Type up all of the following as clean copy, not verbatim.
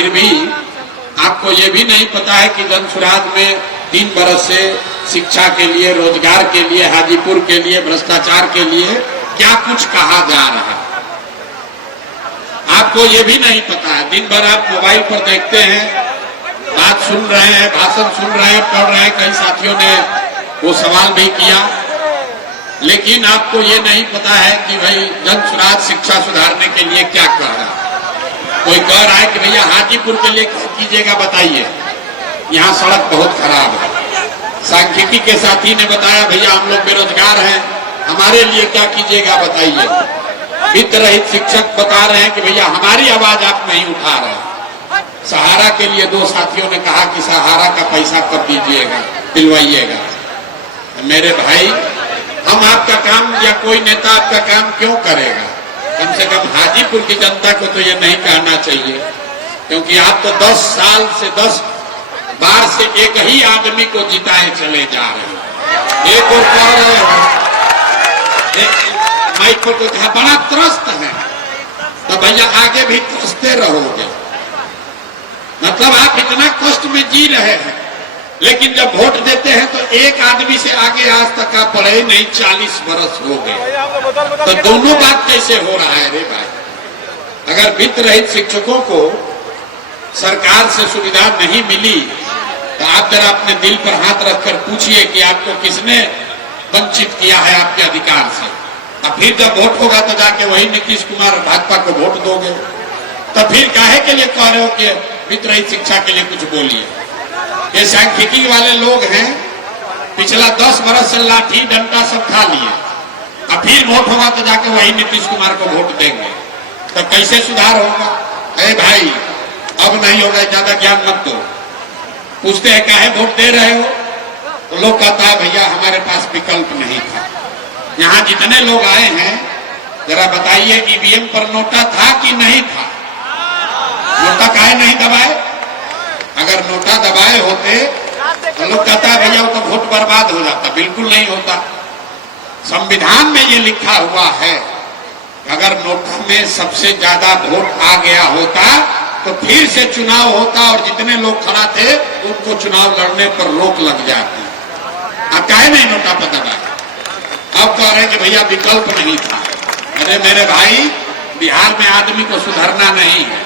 फिर भी आपको ये भी नहीं पता है कि जनसुराज में 3 बरस से शिक्षा के लिए, रोजगार के लिए, हाजीपुर के लिए, भ्रष्टाचार के लिए क्या कुछ कहा जा रहा है। आपको ये भी नहीं पता है। दिन भर आप मोबाइल पर देखते हैं, बात सुन रहे हैं, भाषण सुन रहे हैं, पढ़ रहे हैं। कई साथियों ने वो सवाल भी किया, लेकिन आपको ये नहीं पता है कि भाई जनसुराज शिक्षा सुधारने के लिए क्या कर रहा है। कोई कह रहा है कि भैया हाजीपुर के लिए क्या कीजिएगा बताइए, यहाँ सड़क बहुत खराब है। सांख्यिकी के साथी ने बताया भैया हम लोग बेरोजगार हैं, हमारे लिए क्या कीजिएगा बताइए। वित्त रहित शिक्षक बता रहे हैं कि भैया हमारी आवाज आप नहीं उठा रहे। सहारा के लिए 2 साथियों ने कहा कि सहारा का पैसा कब दीजिएगा, दिलवाइएगा। मेरे भाई, हम आपका काम या कोई नेता आपका काम क्यों करेगा? कम से कम हाजीपुर की जनता को तो ये नहीं कहना चाहिए, क्योंकि आप तो 10 साल से 10 बार से एक ही आदमी को जिताए चले जा रहे हैं। एक और कह रहे हो माइक पर कहा बड़ा त्रस्त है, तो भैया आगे भी त्रसते रहोगे। मतलब आप इतना कष्ट में जी रहे हैं, लेकिन जब वोट देते हैं तो एक आदमी से आगे आज तक आप बढ़े नहीं, 40 बरस हो गए। तो दोनों बात कैसे हो रहा है रे भाई? अगर वित्त रहित शिक्षकों को सरकार से सुविधा नहीं मिली तो आप जरा अपने दिल पर हाथ रखकर पूछिए कि आपको किसने वंचित किया है आपके अधिकार से। और फिर जब वोट होगा तो जाके वही नीतीश कुमार भाजपा को वोट दोगे। तो फिर काहे के लिए कह रहे हो कि वित्त रहित शिक्षा के लिए कुछ बोलिए? ये सांख्यिकी वाले लोग हैं, पिछला 10 बरस से लाठी डंडा सब खा लिए, और फिर वोट होगा तो जाके वही नीतीश कुमार को वोट देंगे। तो कैसे सुधार होगा? अरे भाई अब नहीं होगा, ज्यादा ज्ञान मत दो। पूछते हैं काहे वोट दे रहे हो, तो लोग कहता है भैया हमारे पास विकल्प नहीं था। यहाँ जितने लोग आए हैं जरा बताइए, ईवीएम पर नोटा था कि नहीं था? नोटा काहे नहीं दबाए? अगर नोटा दबाए होते तो लोग कहता है भैया वो तो वोट बर्बाद हो जाता। बिल्कुल नहीं होता। संविधान में ये लिखा हुआ है अगर नोटा में सबसे ज्यादा वोट आ गया होता तो फिर से चुनाव होता और जितने लोग खड़ा थे उनको चुनाव लड़ने पर रोक लग जाती। अब काहे नहीं नोटा पर दबाए? अब कह रहे कि भैया विकल्प नहीं था। अरे मेरे भाई, बिहार में आदमी को सुधरना नहीं है।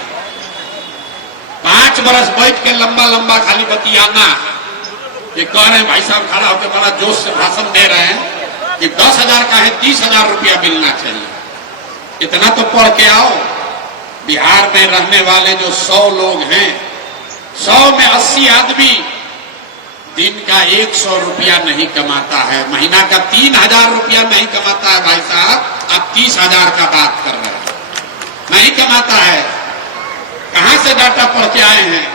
5 बरस बैठ के लंबा लंबा खाली बतियाना है। ये कह रहे हैं भाई साहब खड़ा होकर बड़ा जोश से भाषण दे रहे हैं कि 10,000 का है 30,000 रुपया मिलना चाहिए। इतना तो पढ़ के आओ। बिहार में रहने वाले जो 100 लोग हैं, 100 में 80 आदमी दिन का 100 रुपया नहीं कमाता है, महीना का 3,000 रुपया नहीं कमाता है। भाई साहब आप 30,000 का बात कर रहे हैं, नहीं कमाता है। कहां से डाटा पढ़ के आए हैं?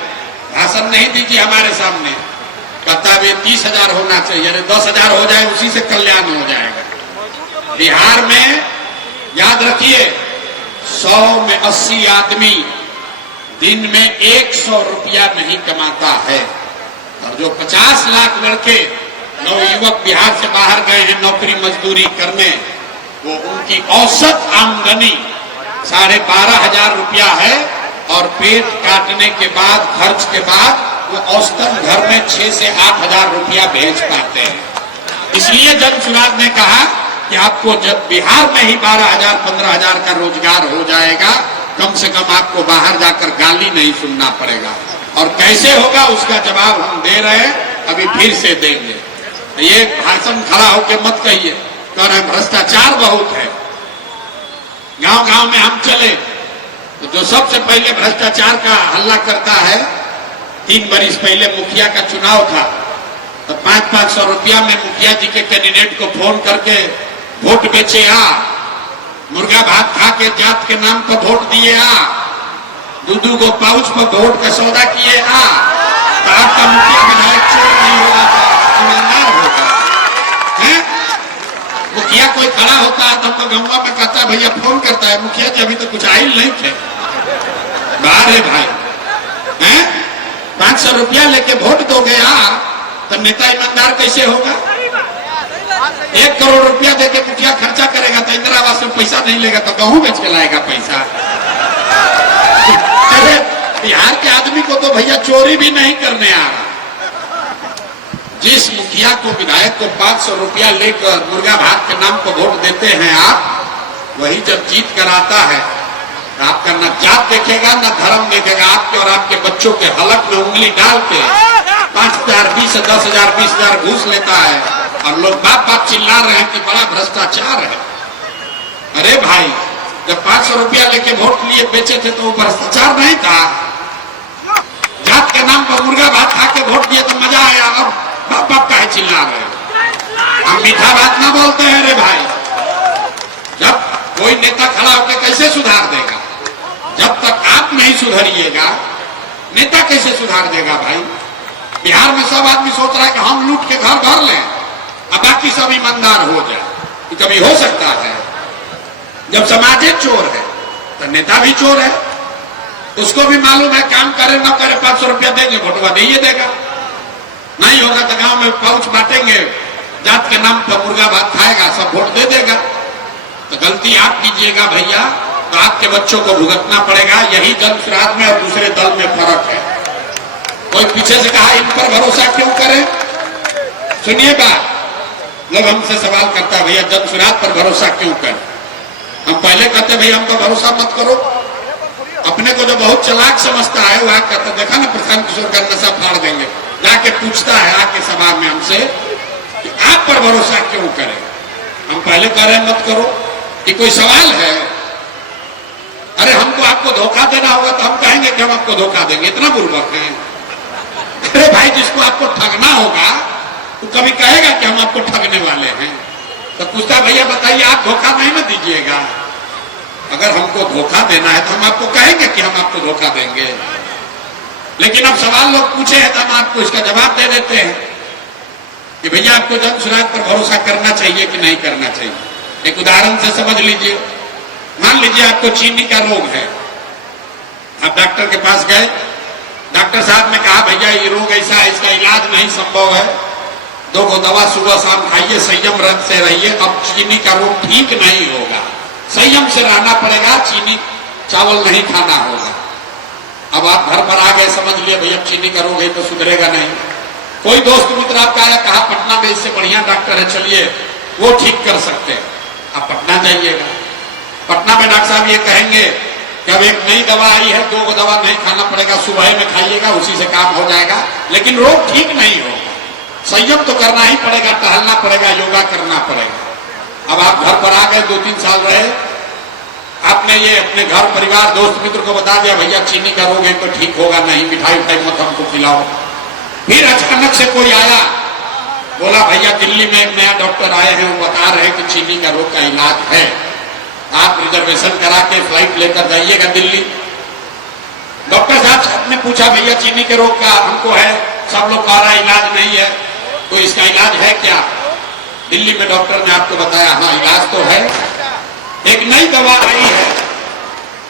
भाषण नहीं दीजिए हमारे सामने। कहता है 30,000 होना चाहिए। अरे 10,000 हो जाए, उसी से कल्याण हो जाएगा। बिहार में याद रखिए 100 में 80 आदमी दिन में 100 रुपया नहीं कमाता है। और जो 50 लाख लड़के नवयुवक बिहार से बाहर गए हैं नौकरी मजदूरी करने, वो उनकी औसत आमदनी 12,500 रुपया है। और पेट काटने के बाद, खर्च के बाद वो औसतन घर में 6 से 8,000 रुपया भेज पाते हैं। इसलिए जनसुराज ने कहा कि आपको जब बिहार में ही 12,000 15,000 का रोजगार हो जाएगा, कम से कम आपको बाहर जाकर गाली नहीं सुनना पड़ेगा। और कैसे होगा उसका जवाब हम दे रहे हैं, अभी फिर से देंगे। ये भाषण खड़ा होकर मत कहिए, कह रहे भ्रष्टाचार बहुत है। गांव गांव में हम चले तो जो सबसे पहले भ्रष्टाचार का हल्ला करता है, 3 बरस पहले मुखिया का चुनाव था तो 500-500 रुपया में मुखिया जी के कैंडिडेट को फोन करके वोट बेचे आ, मुर्गा भात खा के जात के नाम पर वोट दिए आ, 2-2 गो पाउच पर वोट का सौदा किए आ, तो आपका मुखिया विधायक चोर नहीं होगा, ईमानदार होगा। मुखिया कोई खड़ा होता है तो हमको गंगा पे कहता है भैया फोन करता है, मुखिया जी अभी तो कुछ आइल नहीं थे बाहर है भाई हैं। 500 रुपया लेके वोट दोगे तो नेता ईमानदार कैसे होगा? 1 करोड़ रुपया देके मुखिया खर्चा करेगा तो इंदिरा आवास में पैसा नहीं लेगा तो गेहूं बेच के लाएगा पैसा। बिहार के के आदमी को तो भैया चोरी भी नहीं करने आ रहा। जिस मुखिया को, विधायक को 500 रुपया लेकर मुर्गा भात के नाम पर वोट देते हैं आप, वही जब जीत कर आता है तो आपका न जात देखेगा न धर्म देखेगा, आपके और आपके बच्चों के हलक में उंगली डाल के 5,000, 20,000, 10,000, 20,000 घूस लेता है और लोग बाप बाप चिल्ला रहे हैं कि बड़ा भ्रष्टाचार है। अरे भाई, जब 500 रुपया लेके वोट लिए बेचे थे तो वो भ्रष्टाचार नहीं था? जात के नाम पर मुर्गा भात खा के वोट दिए तो मजा आया, अब बाप बाप काहे चिल्ला रहे हैं? हम मीठा बात ना बोलते हैं रे भाई। जब कोई नेता खड़ा होकर कैसे सुधार देगा? जब तक आप नहीं सुधरिएगा, नेता कैसे सुधार देगा भाई? बिहार में सब आदमी सोच रहा है कि हम लूट के घर भर लें और बाकी सब ईमानदार हो जाए। कभी हो सकता है? जब समाज चोर है तो नेता भी चोर है। उसको भी मालूम है काम करे न करे 500 रुपया देंगे, वोटवा दे देगा। नहीं होगा तो गांव में पाउच बांटेंगे, जात के नाम पर मुर्गा भात खाएगा, सब वोट दे देगा। तो गलती आप कीजिएगा भैया तो आपके बच्चों को भुगतना पड़ेगा। यही जन सुराज में और दूसरे दल में फर्क है। कोई पीछे से कहा इन पर भरोसा क्यों करें? सुनिए बात, लोग हमसे सवाल करता है भैया जन सुराज पर भरोसा क्यों करें? हम पहले कहते भैया हम पर भरोसा मत करो। अपने को जो बहुत चालाक समझता है वह कहता, देखा ना प्रशांत किशोर का नशा फाड़ देंगे, जाके पूछता है आके सभा में हमसे कि आप पर भरोसा क्यों करें? हम पहले कह रहे हैं मत करो। कि कोई सवाल है? अरे हमको आपको धोखा देना होगा तो हम कहेंगे कि हम आपको धोखा देंगे, इतना बुर्बक है? अरे भाई, जिसको आपको ठगना होगा तो कभी कहेगा कि हम आपको ठगने वाले हैं? तो पूछता भैया बताइए आप धोखा नहीं ना दीजिएगा। अगर हमको धोखा देना है तो हम आपको कहेंगे कि हम आपको धोखा देंगे। लेकिन अब सवाल लोग पूछे हैं तो हम आपको इसका जवाब दे देते हैं कि भैया आपको जन सुराज पर भरोसा करना चाहिए कि नहीं करना चाहिए। एक उदाहरण से समझ लीजिए। मान लीजिए आपको चीनी का रोग है, आप डॉक्टर के पास गए, डॉक्टर साहब ने कहा भैया ये रोग ऐसा है, इसका इलाज नहीं संभव है, 2 दवा सुबह शाम खाइए, संयम से रहिए, अब चीनी का रोग ठीक नहीं होगा, संयम से रहना पड़ेगा, चीनी चावल नहीं खाना होगा। अब आप घर पर आ गए, समझ लिए भैया चीनी का रोग है तो सुधरेगा नहीं। कोई दोस्त मित्र आपका आया, कहा पटना में इससे बढ़िया डॉक्टर है, चलिए वो ठीक कर सकते हैं। आप पटना जाइएगा, पटना में डॉक्टर साहब ये कहेंगे कि अब एक नई दवा आई है, 2 दवा नहीं खाना पड़ेगा, सुबह में खाइएगा, उसी से काम हो जाएगा, लेकिन रोग ठीक नहीं होगा। संयम तो करना ही पड़ेगा, टहलना पड़ेगा, योगा करना पड़ेगा। अब आप घर पर आ गए, 2-3 साल रहे, आपने ये अपने घर परिवार दोस्त मित्र को बता दिया भैया चीनी का रोग है तो ठीक होगा नहीं, मिठाई उठाई मत हमको खिलाओ। फिर अचानक से कोई आया, बोला भैया दिल्ली में एक नया डॉक्टर आए हैं, वो बता रहे हैं कि चीनी का रोग का इलाज है, आप रिजर्वेशन करा के फ्लाइट लेकर जाइएगा दिल्ली। डॉक्टर साहब ने पूछा भैया चीनी के रोग का हमको है, सब लोग कह रहा है इलाज नहीं है, तो इसका इलाज है क्या? दिल्ली में डॉक्टर ने आपको बताया हाँ इलाज तो है, एक नई दवा आई है,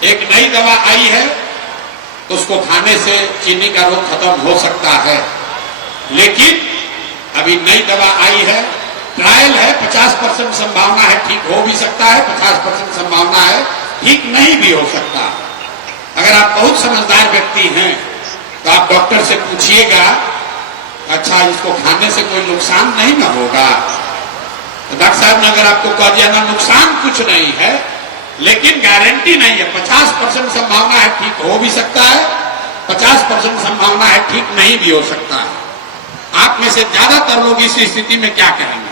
एक नई दवा आई है, उसको खाने से चीनी का रोग खत्म हो सकता है। लेकिन अभी नई दवा आई है, ट्रायल है, 50% संभावना है ठीक हो भी सकता है, 50% संभावना है ठीक नहीं भी हो सकता। अगर आप बहुत समझदार व्यक्ति हैं तो आप डॉक्टर से पूछिएगा अच्छा इसको खाने से कोई नुकसान नहीं ना होगा? तो डॉक्टर साहब ने अगर आपको कह दिया ना नुकसान कुछ नहीं है लेकिन गारंटी नहीं है, 50% संभावना है ठीक हो भी सकता है, 50% संभावना है ठीक नहीं भी हो सकता है। आप में से ज्यादातर लोग इस स्थिति में क्या कहेंगे?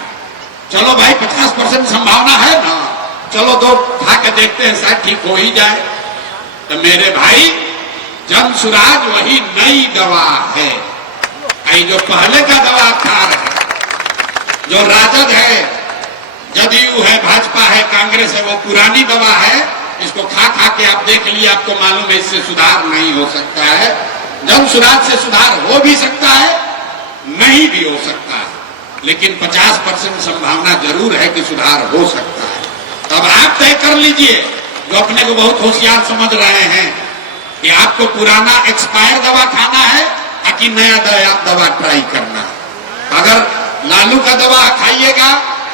चलो भाई 50% संभावना है ना, चलो 2 खा के देखते हैं शायद ठीक हो ही जाए। तो मेरे भाई जन सुराज वही नई दवा है। जो पहले का दवा खा रहे, जो राजद है, जदयू है, भाजपा है, कांग्रेस है, वो पुरानी दवा है। इसको खा खा के आप देख लिए, आपको मालूम है इससे सुधार नहीं हो सकता है। जन सुराज से सुधार हो भी सकता है, नहीं भी हो सकता है, लेकिन 50% संभावना जरूर है कि सुधार हो सकता है। तब आप तय कर लीजिए, जो अपने को बहुत होशियार समझ रहे हैं, कि आपको पुराना एक्सपायर दवा खाना है कि नया दवा ट्राई करना है। अगर लालू का दवा खाइएगा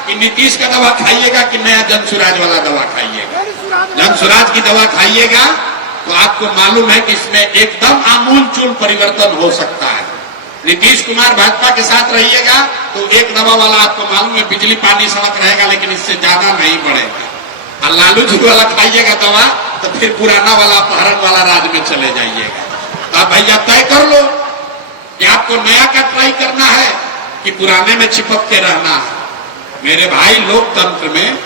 कि नीतीश का दवा खाइएगा कि नया जनसुराज वाला दवा खाइएगा? जनसुराज की दवा खाइएगा तो आपको मालूम है कि इसमें एकदम आमूलचूल परिवर्तन हो सकता है। नीतीश कुमार भाजपा के साथ रहिएगा तो एक दवा वाला आपको मालूम है बिजली पानी सड़क रहेगा, लेकिन इससे ज्यादा नहीं बढ़ेगा। और लालू जी वाला खाइएगा दवा तो फिर पुराना वाला अपहरण वाला राज में चले जाइएगा। तो आप भैया तय कर लो कि आपको नया का ट्राई करना है कि पुराने में चिपक के रहना है। मेरे भाई, लोकतंत्र में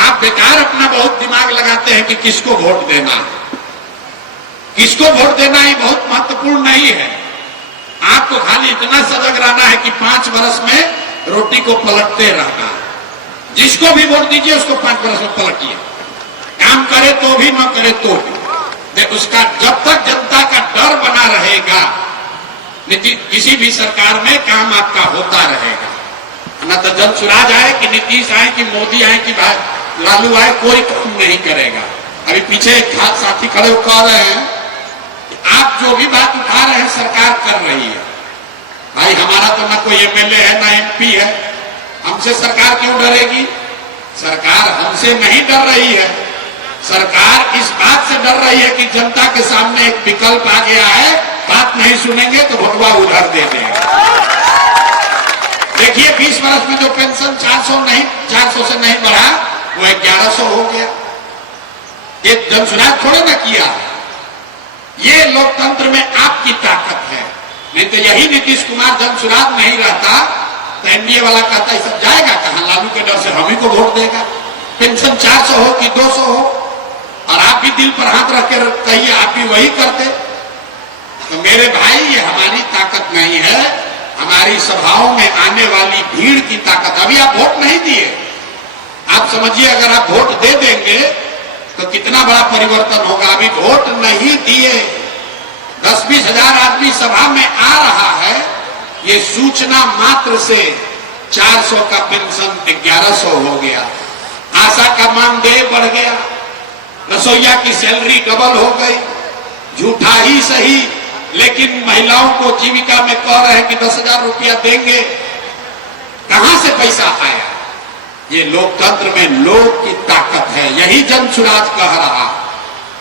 आप बेकार अपना बहुत दिमाग लगाते हैं कि किसको वोट देना है। किसको वोट देना ही बहुत महत्वपूर्ण नहीं है। आपको खाली इतना सजग रहना है कि 5 वर्ष में रोटी को पलटते रहना है। जिसको भी वोट दीजिए उसको 5 वर्ष में पलटिए, काम करे तो भी, न करे तो भी। उसका जब तक जनता का डर बना रहेगा, किसी भी सरकार में काम आपका होता रहेगा। न तो जनसुराज आए कि नीतीश आए कि मोदी आए कि लालू आए, कोई काम नहीं करेगा। अभी पीछे एक साथी खड़े होकर कह रहे हैं कि आप जो भी बात उठा रहे हैं सरकार कर रही है। भाई, हमारा तो ना कोई एमएलए है ना एमपी है, हमसे सरकार क्यों डरेगी? सरकार हमसे नहीं डर रही है। सरकार इस बात से डर रही है कि जनता के सामने एक विकल्प आ गया है, बात नहीं सुनेंगे तो भगवा उधर दे देंगे। देखिए 20 वर्ष में जो पेंशन 400 से नहीं बढ़ा, वो 1100 हो गया। ये जनसुराज थोड़े ना किया। ये लोकतंत्र में आपकी ताकत है। नहीं तो यही नीतीश कुमार जनसुराज नहीं रहता तो एनडीए वाला कहता है सब जाएगा कहां, लालू के डर से हम ही को वोट देगा। पेंशन 400 हो कि 200 हो, और आप भी दिल पर हाथ रख के कहिए आप भी वही करते। तो मेरे भाई, ये हमारी ताकत नहीं है, हमारी सभाओं में आने वाली भीड़ की ताकत। अभी आप वोट नहीं दिए, आप समझिए अगर आप वोट दे देंगे तो कितना बड़ा परिवर्तन होगा। अभी वोट नहीं दिए, 10-20 हजार आदमी सभा में आ रहा है, ये सूचना मात्र से 400 का पेंशन 1100 हो गया। आशा का मानदेय बढ़ गया, रसोईया की सैलरी डबल हो गई। झूठा ही सही, लेकिन महिलाओं को जीविका में कह रहे हैं कि 10,000 रुपया देंगे। कहां से पैसा आया? ये लोकतंत्र में लोक की ताकत है। यही जनसुराज कह रहा,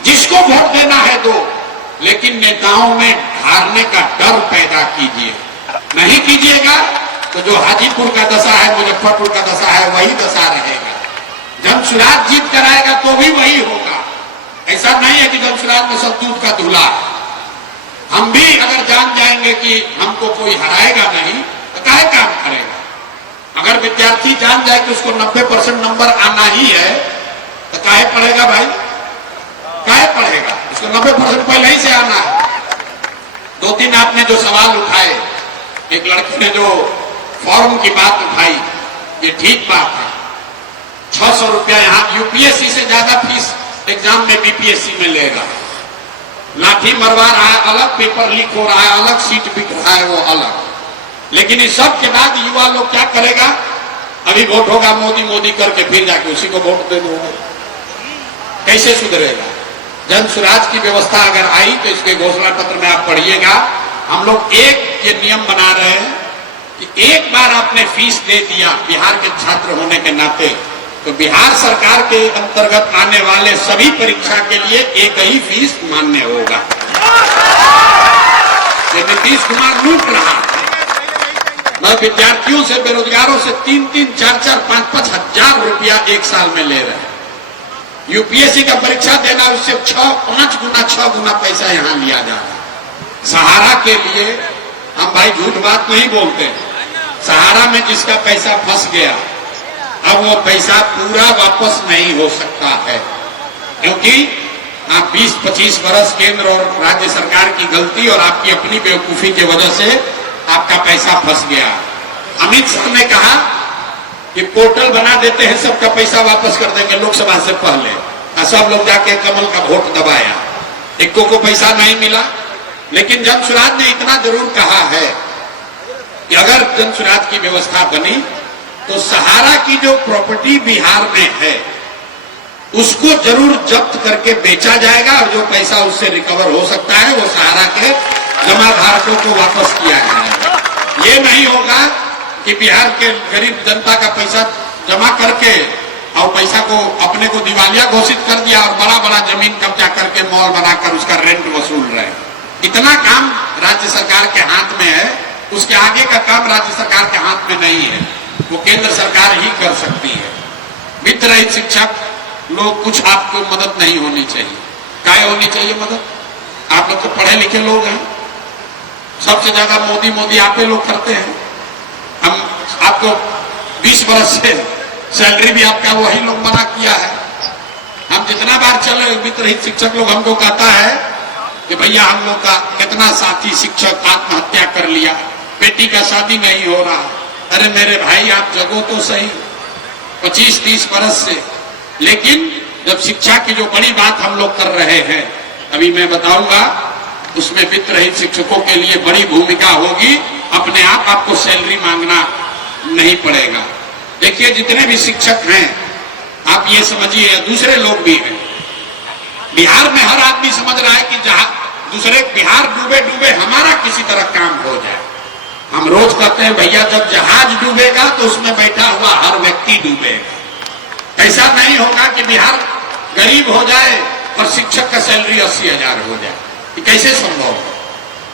जिसको वोट देना है दो, लेकिन नेताओं में हारने का डर पैदा कीजिए। नहीं कीजिएगा तो जो हाजीपुर का दशा है, मुजफ्फरपुर का दशा है, वही दशा रहेगा। जनसुराज जीत कराएगा तो भी वही होगा। ऐसा नहीं है कि जनसुराज में सब दूध का धुला। हम भी अगर जान जाएंगे कि हमको कोई हराएगा नहीं तो काहे काम करेगा। अगर विद्यार्थी जान जाए कि उसको 90% नंबर आना ही है तो काहे पढ़ेगा भाई? काहे पढ़ेगा? उसको 90% पहले ही से आना है। 2-3 आपने जो सवाल उठाए, एक लड़की ने जो फॉर्म की बात उठाई, ये ठीक बात है। 600 रुपया यहाँ यूपीएससी से ज्यादा फीस एग्जाम में बीपीएससी में लेगा। लाठी मरवा रहा है अलग, पेपर लीक हो रहा है अलग, सीट बिक रहा है वो अलग। लेकिन इस सब के बाद युवा लोग क्या करेगा? अभी वोट होगा मोदी मोदी करके फिर जाके उसी को वोट दे दोगे। कैसे सुधरेगा? जनसुराज की व्यवस्था अगर आई तो इसके घोषणा पत्र में आप पढ़िएगा। हम लोग एक ये नियम बना रहे हैं कि एक बार आपने फीस दे दिया बिहार के छात्र होने के नाते, तो बिहार सरकार के अंतर्गत आने वाले सभी परीक्षा के लिए एक ही फीस मान्य होगा। ये नीतीश कुमार लूट रहा है। मैं विद्यार्थियों से, बेरोजगारों से 3-3, 4-4, 5-5 हजार रुपया एक साल में ले रहे हैं। यूपीएससी का परीक्षा देना, उससे 6 गुना पैसा यहां लिया जा रहा है। सहारा के लिए हम भाई झूठ बात नहीं बोलते। सहारा में जिसका पैसा फंस गया, अब वो पैसा पूरा वापस नहीं हो सकता है, क्योंकि आप 20-25 वर्ष केंद्र और राज्य सरकार की गलती और आपकी अपनी बेवकूफी की वजह से आपका पैसा फंस गया। अमित शाह ने कहा कि पोर्टल बना देते हैं, सबका पैसा वापस कर देंगे लोकसभा से पहले, और सब लोग जाके कमल का वोट दबाया, इक्को को पैसा नहीं मिला। लेकिन जनसुराज ने इतना जरूर कहा है कि अगर जनसुराज की व्यवस्था बनी तो सहारा की जो प्रॉपर्टी बिहार में है उसको जरूर जब्त करके बेचा जाएगा, और जो पैसा उससे रिकवर हो सकता है वो सहारा के जमाधारकों को वापस किया जाएगा। ये नहीं होगा कि बिहार के गरीब जनता का पैसा जमा करके और पैसा को अपने को दिवालिया घोषित कर दिया और बड़ा बड़ा जमीन कब्जा करके मॉल बनाकर उसका रेंट वसूल रहे। इतना काम राज्य सरकार के हाथ में है, उसके आगे का काम राज्य सरकार के हाथ में नहीं है, वो केंद्र सरकार ही कर सकती है। वित्त रहित शिक्षक लोग कुछ आपको मदद नहीं होनी चाहिए। काय होनी चाहिए मदद? आप लोग तो पढ़े लिखे लोग हैं, सबसे ज्यादा मोदी मोदी आप लोग करते हैं। हम आपको 20 बरस से सैलरी भी आपका वही लोग मना किया है। हम जितना बार चले वित्त रहित शिक्षक लोग हमको कहता है कि भैया हम लोग का कितना साथी शिक्षक आत्महत्या कर लिया, बेटी का शादी नहीं हो रहा। अरे मेरे भाई आप जगो तो सही 25-30 बरस से। लेकिन जब शिक्षा की जो बड़ी बात हम लोग कर रहे हैं, अभी मैं बताऊंगा, उसमें वित्त रहित शिक्षकों के लिए बड़ी भूमिका होगी। अपने आप आपको सैलरी मांगना नहीं पड़ेगा। देखिए जितने भी शिक्षक हैं आप ये समझिए, दूसरे लोग भी हैं, बिहार में हर आदमी समझ रहा है कि जहां दूसरे बिहार डूबे डूबे हमारा किसी तरह काम हो जाए। हम रोज कहते हैं भैया जब जहाज डूबेगा तो उसमें बैठा हुआ हर व्यक्ति डूबेगा। ऐसा नहीं होगा कि बिहार गरीब हो जाए और शिक्षक का सैलरी 80,000 हो जाए, ये कैसे संभव है?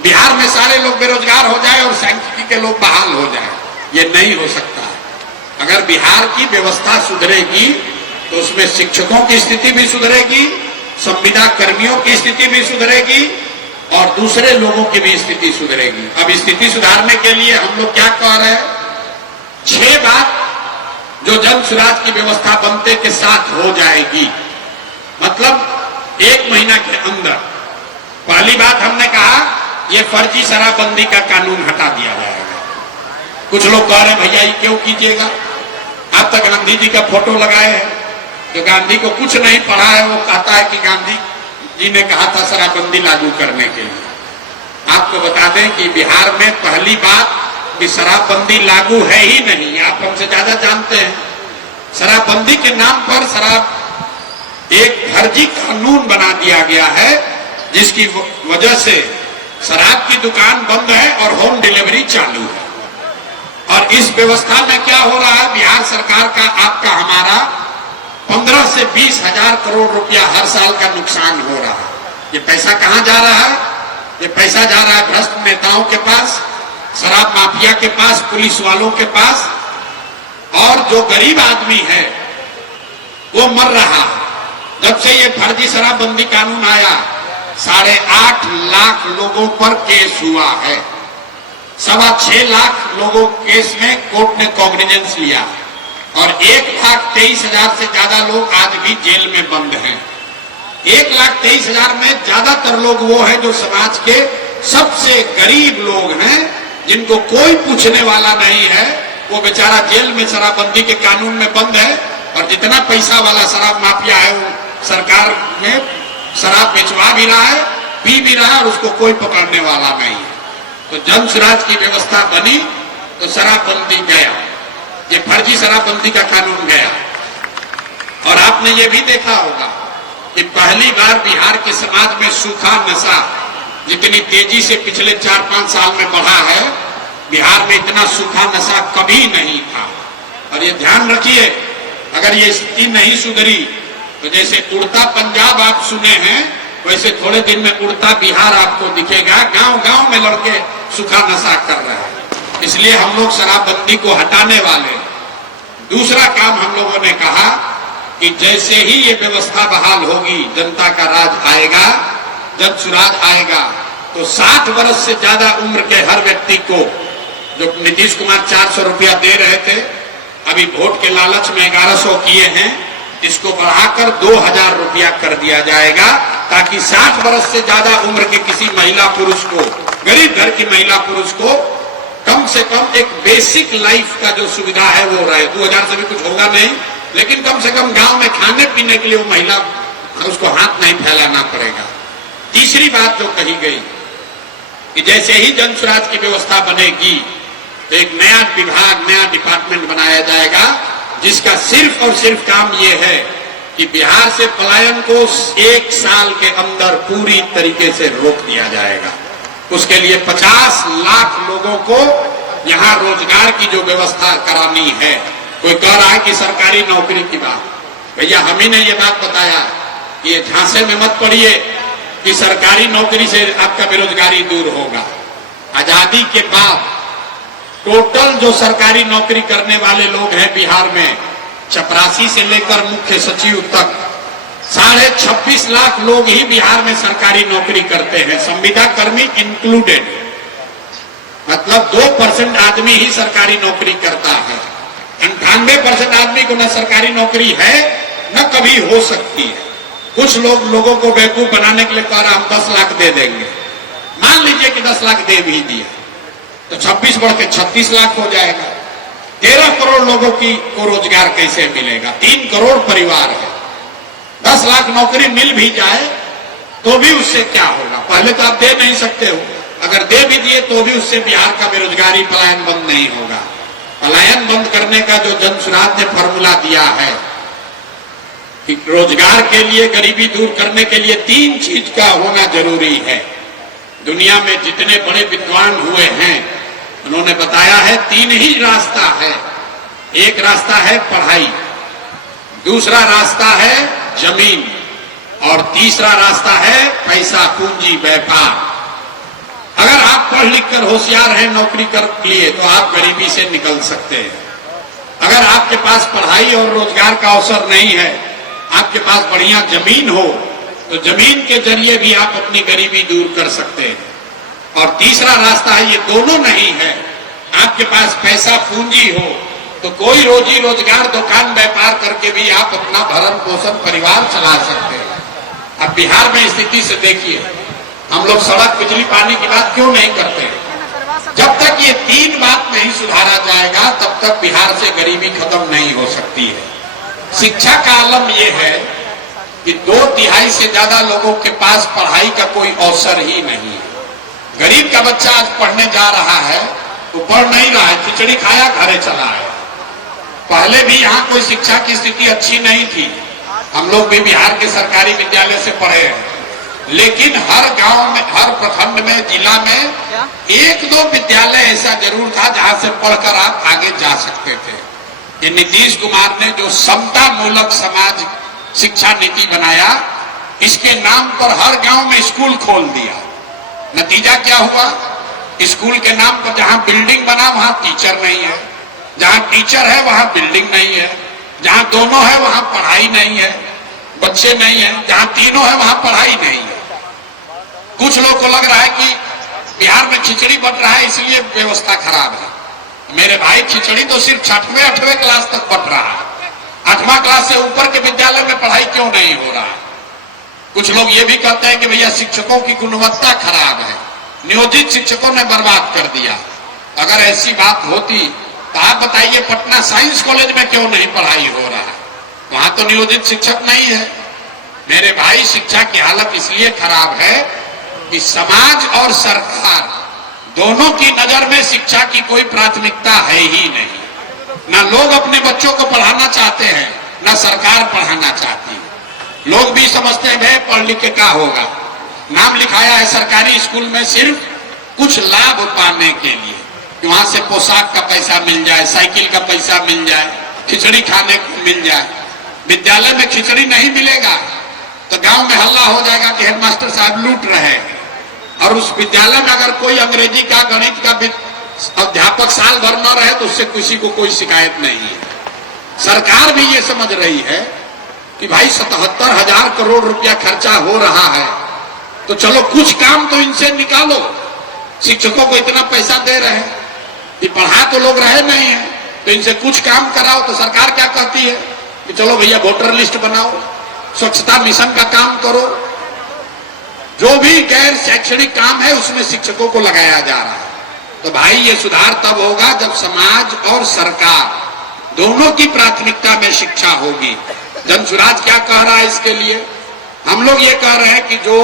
बिहार में सारे लोग बेरोजगार हो जाए और सांख्यिकी के लोग बहाल हो जाए, ये नहीं हो सकता है। अगर बिहार की व्यवस्था सुधरेगी तो उसमें शिक्षकों की स्थिति भी सुधरेगी, संविदा कर्मियों की स्थिति भी सुधरेगी और दूसरे लोगों की भी स्थिति सुधरेगी। अब स्थिति सुधारने के लिए हम लोग क्या कह रहे हैं? 6 बात जो जन सुराज की व्यवस्था बनते के साथ हो जाएगी, मतलब 1 महीना के अंदर। पहली बात हमने कहा ये फर्जी शराबबंदी का कानून हटा दिया जाएगा। कुछ लोग कह रहे हैं भैया ये क्यों कीजिएगा? आप तक गांधी जी का फोटो लगाए हैं, जो गांधी को कुछ नहीं पढ़ा है वो कहता है कि गांधी जी ने कहा था शराबबंदी लागू करने के लिए। आपको बता दें कि बिहार में पहली बात कि शराबबंदी लागू है ही नहीं। आप हमसे ज्यादा जानते हैं, शराबबंदी के नाम पर शराब एक फर्जी कानून बना दिया गया है, जिसकी वजह से शराब की दुकान बंद है और होम डिलीवरी चालू है। और इस व्यवस्था में क्या हो रहा है? बिहार सरकार का, आपका, हमारा 15 से 20 हजार करोड़ रुपया हर साल का नुकसान हो रहा है। ये पैसा कहां जा रहा है? ये पैसा जा रहा है भ्रष्ट नेताओं के पास, शराब माफिया के पास, पुलिस वालों के पास, और जो गरीब आदमी है वो मर रहा है। जब से ये फर्जी शराबबंदी कानून आया 8.5 लाख लोगों पर केस हुआ है। 6.25 लाख लोगों केस में कोर्ट ने कॉग्निजेंस लिया और 1,23,000 से ज्यादा लोग आज भी जेल में बंद हैं। 1,23,000 में ज्यादातर लोग वो हैं जो समाज के सबसे गरीब लोग हैं, जिनको कोई पूछने वाला नहीं है। वो बेचारा जेल में शराबबंदी के कानून में बंद है और जितना पैसा वाला शराब माफिया है वो सरकार में शराब बेचवा भी रहा है, पी भी रहा है और उसको कोई पकड़ने वाला नहीं है। तो जन सुराज की व्यवस्था बनी तो शराबबंदी गया, ये फर्जी शराबबंदी का कानून गया। और आपने ये भी देखा होगा कि पहली बार बिहार के समाज में सूखा नशा जितनी तेजी से पिछले 4-5 साल में बढ़ा है, बिहार में इतना सूखा नशा कभी नहीं था। और ये ध्यान रखिए, अगर ये स्थिति नहीं सुधरी तो जैसे उड़ता पंजाब आप सुने हैं, वैसे थोड़े दिन में उड़ता बिहार आपको दिखेगा। गांव गांव में लड़के सूखा नशा कर रहे हैं। इसलिए हम लोग शराबबंदी को हटाने वाले। दूसरा काम हम लोगों ने कहा कि जैसे ही ये व्यवस्था बहाल होगी, जनता का राज आएगा, जन सुराज आएगा, तो 60 वर्ष से ज्यादा उम्र के हर व्यक्ति को, जो नीतीश कुमार 400 रुपया दे रहे थे, अभी वोट के लालच में 1100 किए हैं, इसको बढ़ाकर 2,000 रुपया कर दिया जाएगा, ताकि 60 वर्ष से ज्यादा उम्र के किसी महिला पुरुष को, गरीब घर की महिला पुरुष को कम से कम एक बेसिक लाइफ का जो सुविधा है वो रहे। 2,000 से भी कुछ होगा नहीं, लेकिन कम से कम गांव में खाने पीने के लिए वो महिला, उसको हाथ नहीं फैलाना पड़ेगा। तीसरी बात जो कही गई कि जैसे ही जन सुराज की व्यवस्था बनेगी तो एक नया विभाग, नया डिपार्टमेंट बनाया जाएगा, जिसका सिर्फ और सिर्फ काम यह है कि बिहार से पलायन को 1 साल के अंदर पूरी तरीके से रोक दिया जाएगा। उसके लिए 50 लाख लोगों को यहां रोजगार की जो व्यवस्था करानी है, कोई कह रहा है कि सरकारी नौकरी की बात, भैया हम ही ने ये बात बताया कि ये झांसे में मत पड़िए कि सरकारी नौकरी से आपका बेरोजगारी दूर होगा। आजादी के बाद टोटल जो सरकारी नौकरी करने वाले लोग हैं बिहार में, चपरासी से लेकर मुख्य सचिव तक 26.5 लाख लोग ही बिहार में सरकारी नौकरी करते हैं, संविदा कर्मी इंक्लूडेड। मतलब 2% आदमी ही सरकारी नौकरी करता है। 98% आदमी को न सरकारी नौकरी है न कभी हो सकती है। कुछ लोगों को बेवकूफ बनाने के लिए कह रहा हम 10 लाख दे देंगे। मान लीजिए कि 10 लाख दे भी दिया तो 26 बढ़ के 36 लाख हो जाएगा। 13 करोड़ लोगों को रोजगार कैसे मिलेगा? 3 करोड़ परिवार है। 10 लाख नौकरी मिल भी जाए तो भी उससे क्या होगा? पहले तो आप दे नहीं सकते हो, अगर दे भी दिए तो भी उससे बिहार का बेरोजगारी पलायन बंद नहीं होगा। पलायन बंद करने का जो जनसुराज ने फॉर्मूला दिया है कि रोजगार के लिए, गरीबी दूर करने के लिए 3 चीज का होना जरूरी है। दुनिया में जितने बड़े विद्वान हुए हैं उन्होंने बताया है 3 ही रास्ता है। एक रास्ता है पढ़ाई, दूसरा रास्ता है जमीन और तीसरा रास्ता है पैसा, पूंजी, व्यापार। अगर आप पढ़ लिख कर होशियार हैं, नौकरी कर लिए तो आप गरीबी से निकल सकते हैं। अगर आपके पास पढ़ाई और रोजगार का अवसर नहीं है, आपके पास बढ़िया जमीन हो तो जमीन के जरिए भी आप अपनी गरीबी दूर कर सकते हैं। और तीसरा रास्ता है, ये दोनों नहीं है, आपके पास पैसा, पूंजी हो तो कोई रोजी रोजगार, दुकान, व्यापार करके भी आप अपना भरण पोषण परिवार चला सकते हैं। अब बिहार में स्थिति से देखिए, हम लोग सड़क, बिजली, पानी की बात क्यों नहीं करते? जब तक ये 3 बात नहीं सुधारा जाएगा तब तक बिहार से गरीबी खत्म नहीं हो सकती है। शिक्षा का आलम यह है कि 2/3 से ज्यादा लोगों के पास पढ़ाई का कोई अवसर ही नहीं है। गरीब का बच्चा आज पढ़ने जा रहा है, वो पढ़ नहीं रहा है, खिचड़ी खाया घरे चला है। पहले भी यहाँ कोई शिक्षा की स्थिति अच्छी नहीं थी, हम लोग भी बिहार के सरकारी विद्यालय से पढ़े हैं, लेकिन हर गांव में, हर प्रखंड में, जिला में 1-2 विद्यालय ऐसा जरूर था जहां से पढ़कर आप आगे जा सकते थे। ये नीतीश कुमार ने जो समता मूलक समाज शिक्षा नीति बनाया, इसके नाम पर हर गांव में स्कूल खोल दिया। नतीजा क्या हुआ? स्कूल के नाम पर जहां बिल्डिंग बना वहां टीचर नहीं है, जहां टीचर है वहां बिल्डिंग नहीं है, जहां दोनों है वहां पढ़ाई नहीं है, बच्चे नहीं है, जहां तीनों है वहां पढ़ाई नहीं है। कुछ लोग को लग रहा है कि बिहार में खिचड़ी बट रहा है इसलिए व्यवस्था खराब है। मेरे भाई, खिचड़ी तो सिर्फ 6वीं 8वीं क्लास तक बट रहा है। 8वां क्लास से ऊपर के विद्यालय में पढ़ाई क्यों नहीं हो रहा है? कुछ लोग ये भी कहते हैं कि भैया शिक्षकों की गुणवत्ता खराब है, नियोजित शिक्षकों ने बर्बाद कर दिया। अगर ऐसी बात होती तो आप बताइए पटना साइंस कॉलेज में क्यों नहीं पढ़ाई हो रहा है? वहां तो नियोजित शिक्षक नहीं है। मेरे भाई, शिक्षा की हालत इसलिए खराब है कि समाज और सरकार दोनों की नजर में शिक्षा की कोई प्राथमिकता है ही नहीं। ना लोग अपने बच्चों को पढ़ाना चाहते हैं, ना सरकार पढ़ाना चाहती है। लोग भी समझते हैं भाई पढ़ लिख के क्या होगा, नाम लिखाया है सरकारी स्कूल में सिर्फ कुछ लाभ पाने के लिए, कि वहां से पोशाक का पैसा मिल जाए, साइकिल का पैसा मिल जाए, खिचड़ी खाने को मिल जाए। विद्यालय में खिचड़ी नहीं मिलेगा तो गांव में हल्ला हो जाएगा कि हेडमास्टर साहब लूट रहे हैं। और उस विद्यालय में अगर कोई अंग्रेजी का, गणित का अध्यापक साल भर न रहे तो उससे किसी को कोई शिकायत नहीं है। सरकार भी ये समझ रही है कि भाई 77,000 करोड़ रुपया खर्चा हो रहा है तो चलो कुछ काम तो इनसे निकालो। शिक्षकों को इतना पैसा दे रहे हैं कि पढ़ा तो लोग रहे नहीं है, तो इनसे कुछ काम कराओ। तो सरकार क्या कहती है कि चलो भैया वोटर लिस्ट बनाओ, स्वच्छता मिशन का काम करो, जो भी गैर शैक्षणिक काम है उसमें शिक्षकों को लगाया जा रहा है। तो भाई ये सुधार तब होगा जब समाज और सरकार दोनों की प्राथमिकता में शिक्षा होगी। जनसुराज क्या कह रहा है इसके लिए? हम लोग ये कह रहे हैं कि जो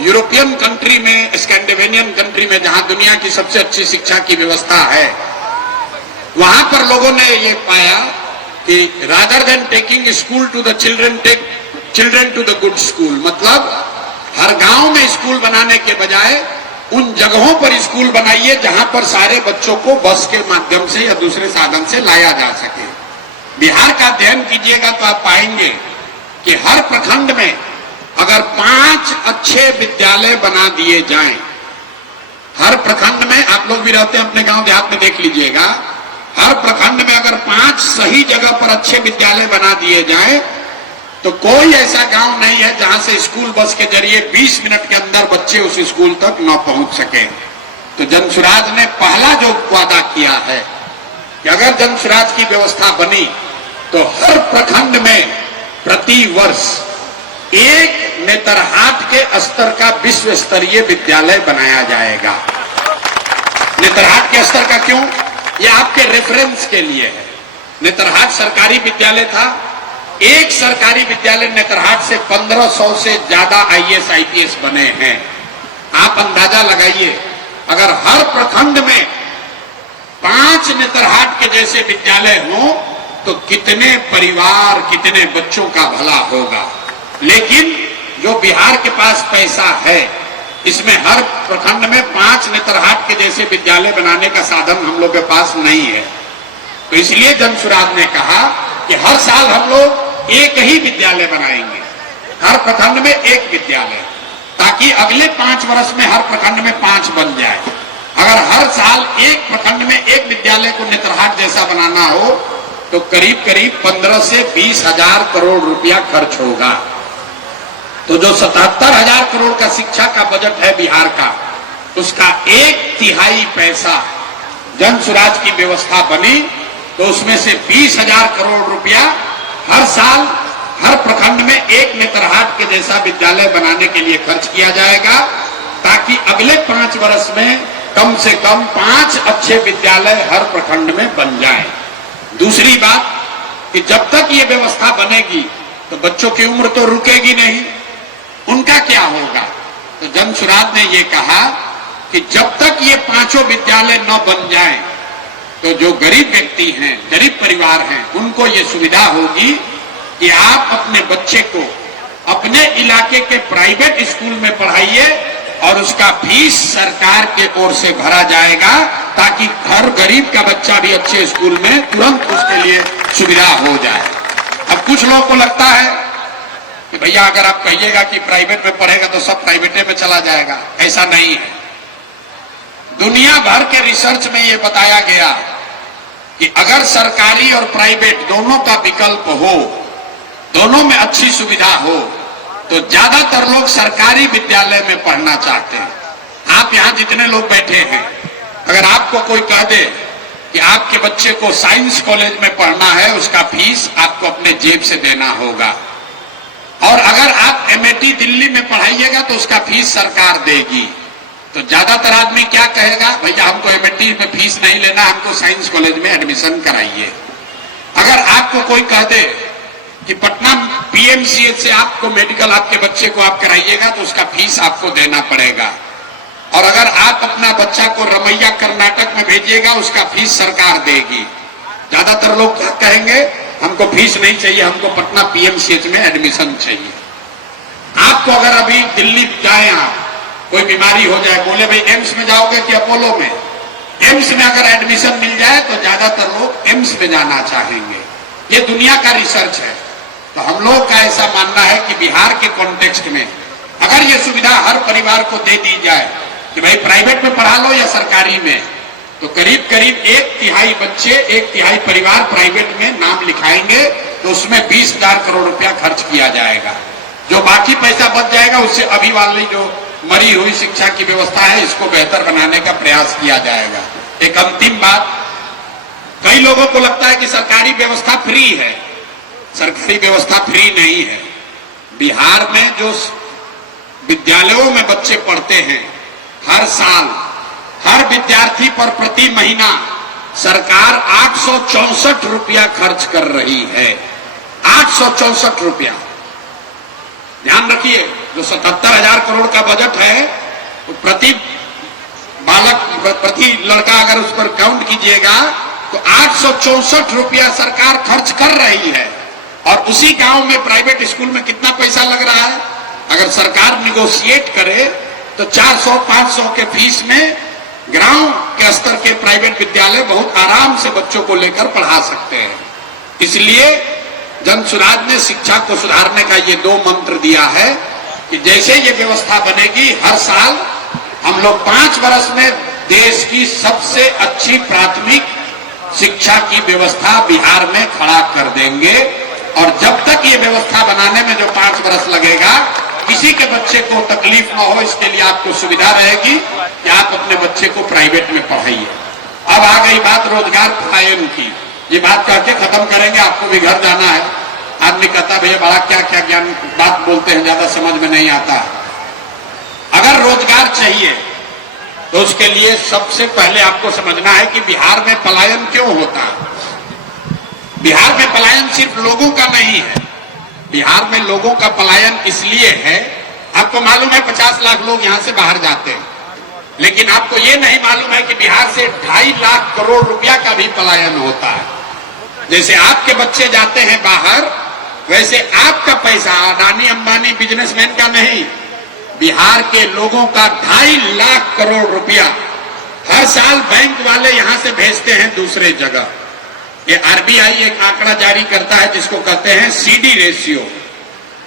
यूरोपियन कंट्री में, स्कैंडिनेवियन कंट्री में, जहां दुनिया की सबसे अच्छी शिक्षा की व्यवस्था है, वहां पर लोगों ने ये पाया कि rather than taking school to the children, take children to the good school. मतलब हर गांव में स्कूल बनाने के बजाय उन जगहों पर स्कूल बनाइए जहां पर सारे बच्चों को बस के माध्यम से या दूसरे साधन से लाया जा सके। बिहार का अध्ययन कीजिएगा तो आप पाएंगे कि हर प्रखंड में अगर 5 अच्छे विद्यालय बना दिए जाएं, हर प्रखंड में, आप लोग भी रहते हैं अपने गांव देहात में, देख लीजिएगा, हर प्रखंड में अगर 5 सही जगह पर अच्छे विद्यालय बना दिए जाएं, तो कोई ऐसा गांव नहीं है जहां से स्कूल बस के जरिए 20 मिनट के अंदर बच्चे उस स्कूल तक न पहुंच सके। तो जनसुराज ने पहला जो वादा किया है कि अगर जनसुराज की व्यवस्था बनी तो हर प्रखंड में प्रति वर्ष एक नेतरहाट के स्तर का विश्व स्तरीय विद्यालय बनाया जाएगा। नेतरहाट के स्तर का क्यों? यह आपके रेफरेंस के लिए है। नेतरहाट सरकारी विद्यालय था। एक सरकारी विद्यालय नेतरहाट से 1500 से ज्यादा IAS IPS बने हैं। आप अंदाजा लगाइए, अगर हर प्रखंड में 5 नेतरहाट के जैसे विद्यालय हो तो कितने परिवार, कितने बच्चों का भला होगा। लेकिन जो बिहार के पास पैसा है, इसमें हर प्रखंड में 5 नेतरहाट के जैसे विद्यालय बनाने का साधन हम लोग के पास नहीं है। तो इसलिए जनसुराज ने कहा कि हर साल हम लोग एक ही विद्यालय बनाएंगे, हर प्रखंड में एक विद्यालय, ताकि अगले 5 वर्ष में हर प्रखंड में 5 बन जाए। अगर हर साल एक प्रखंड में एक विद्यालय को नेतरहाट जैसा बनाना हो तो करीब करीब 15 से 20 हजार करोड़ रुपया खर्च होगा। तो जो 77,000 करोड़ का शिक्षा का बजट है बिहार का, उसका 1/3 पैसा जनसुराज की व्यवस्था बनी तो उसमें से 20,000 करोड़ रुपया हर साल हर प्रखंड में एक नेतरहाट के जैसा विद्यालय बनाने के लिए खर्च किया जाएगा, ताकि अगले 5 वर्ष में कम से कम 5 अच्छे विद्यालय हर प्रखंड में बन जाए। दूसरी बात कि जब तक ये व्यवस्था बनेगी तो बच्चों की उम्र तो रुकेगी नहीं, उनका क्या होगा? तो जनसुराज ने ये कहा कि जब तक ये 5 विद्यालय न बन जाएं, तो जो गरीब व्यक्ति हैं, गरीब परिवार हैं, उनको ये सुविधा होगी कि आप अपने बच्चे को अपने इलाके के प्राइवेट स्कूल में पढ़ाइए और उसका फीस सरकार के ओर से भरा जाएगा, ताकि हर गरीब का बच्चा भी अच्छे स्कूल में तुरंत उसके लिए सुविधा हो जाए। अब कुछ लोगों को लगता है कि भैया अगर आप कहिएगा कि प्राइवेट में पढ़ेगा तो सब प्राइवेट में चला जाएगा। ऐसा नहीं है। दुनिया भर के रिसर्च में यह बताया गया कि अगर सरकारी और प्राइवेट दोनों का विकल्प हो, दोनों में अच्छी सुविधा हो, तो ज्यादातर लोग सरकारी विद्यालय में पढ़ना चाहते हैं। आप यहां जितने लोग बैठे हैं, अगर आपको कोई कह दे कि आपके बच्चे को साइंस कॉलेज में पढ़ना है, उसका फीस आपको अपने जेब से देना होगा। और अगर आप MAT दिल्ली में पढ़ाइएगा तो उसका फीस सरकार देगी। तो ज्यादातर आदमी क्या कहेगा? भैया हमको MAT में फीस नहीं लेना, हमको साइंस कॉलेज में एडमिशन कराइए। अगर आपको कोई कह दे कि पटना PMCH से आपको मेडिकल आपके बच्चे को आप कराइएगा तो उसका फीस आपको देना पड़ेगा। और अगर आप अपना बच्चा को रमैया कर्नाटक में भेजिएगा, उसका फीस सरकार देगी। ज्यादातर लोग क्या कहेंगे? हमको फीस नहीं चाहिए, हमको पटना PMCH में एडमिशन चाहिए। आपको अगर अभी दिल्ली जाए, आप कोई बीमारी हो जाए, बोले भाई एम्स में जाओगे कि अपोलो में? एम्स में अगर एडमिशन मिल जाए तो ज्यादातर लोग एम्स में जाना चाहेंगे। ये दुनिया का रिसर्च है। तो हम लोग का ऐसा मानना है कि बिहार के कॉन्टेक्स्ट में अगर ये सुविधा हर परिवार को दे दी जाए कि भाई प्राइवेट में पढ़ा लो या सरकारी में, तो करीब करीब 1/3 बच्चे, 1/3 परिवार प्राइवेट में नाम लिखाएंगे, तो उसमें 20,000 करोड़ रुपया खर्च किया जाएगा। जो बाकी पैसा बच जाएगा उससे अभी वाली जो मरी हुई शिक्षा की व्यवस्था है, इसको बेहतर बनाने का प्रयास किया जाएगा। एक अंतिम बात, कई लोगों को लगता है कि सरकारी व्यवस्था फ्री है। सरकारी व्यवस्था फ्री नहीं है। बिहार में जो विद्यालयों में बच्चे पढ़ते हैं, हर साल हर विद्यार्थी पर प्रति महीना सरकार 864 रुपया खर्च कर रही है। 864 रुपया। ध्यान रखिए, जो 77,000 करोड़ का बजट है, तो प्रति बालक, प्रति लड़का अगर उस पर काउंट कीजिएगा तो 864 रुपया सरकार खर्च कर रही है। और उसी गांव में प्राइवेट स्कूल में कितना पैसा लग रहा है? अगर सरकार निगोशिएट करे तो 400-500 के फीस में ग्राम के स्तर के प्राइवेट विद्यालय बहुत आराम से बच्चों को लेकर पढ़ा सकते हैं। इसलिए जन सुराज ने शिक्षा को सुधारने का ये 2 मंत्र दिया है कि जैसे ये व्यवस्था बनेगी, हर साल हम लोग 5 वर्ष में देश की सबसे अच्छी प्राथमिक शिक्षा की व्यवस्था बिहार में खड़ा कर देंगे। और जब तक ये व्यवस्था बनाने में जो 5 वर्ष लगेगा, किसी के बच्चे को तकलीफ ना हो, इसके लिए आपको सुविधा रहेगी कि आप अपने बच्चे को प्राइवेट में पढ़ाइए। अब आ गई बात रोजगार पलायन की। ये बात करके खत्म करेंगे, आपको भी घर जाना है। आदमी कहता भैया बड़ा क्या क्या ज्ञान बात बोलते हैं, ज्यादा समझ में नहीं आता। अगर रोजगार चाहिए तो उसके लिए सबसे पहले आपको समझना है कि बिहार में पलायन क्यों होता है। बिहार में पलायन सिर्फ लोगों का नहीं है। बिहार में लोगों का पलायन इसलिए है, आपको मालूम है 50 लाख लोग यहां से बाहर जाते हैं, लेकिन आपको यह नहीं मालूम है कि बिहार से 2.5 लाख करोड़ रुपया का भी पलायन होता है। जैसे आपके बच्चे जाते हैं बाहर, वैसे आपका पैसा अडानी अंबानी बिजनेसमैन का नहीं, बिहार के लोगों का 2.5 लाख करोड़ रुपया हर साल बैंक वाले यहां से भेजते हैं दूसरे जगह। ये आरबीआई एक आंकड़ा जारी करता है जिसको कहते हैं CD ratio,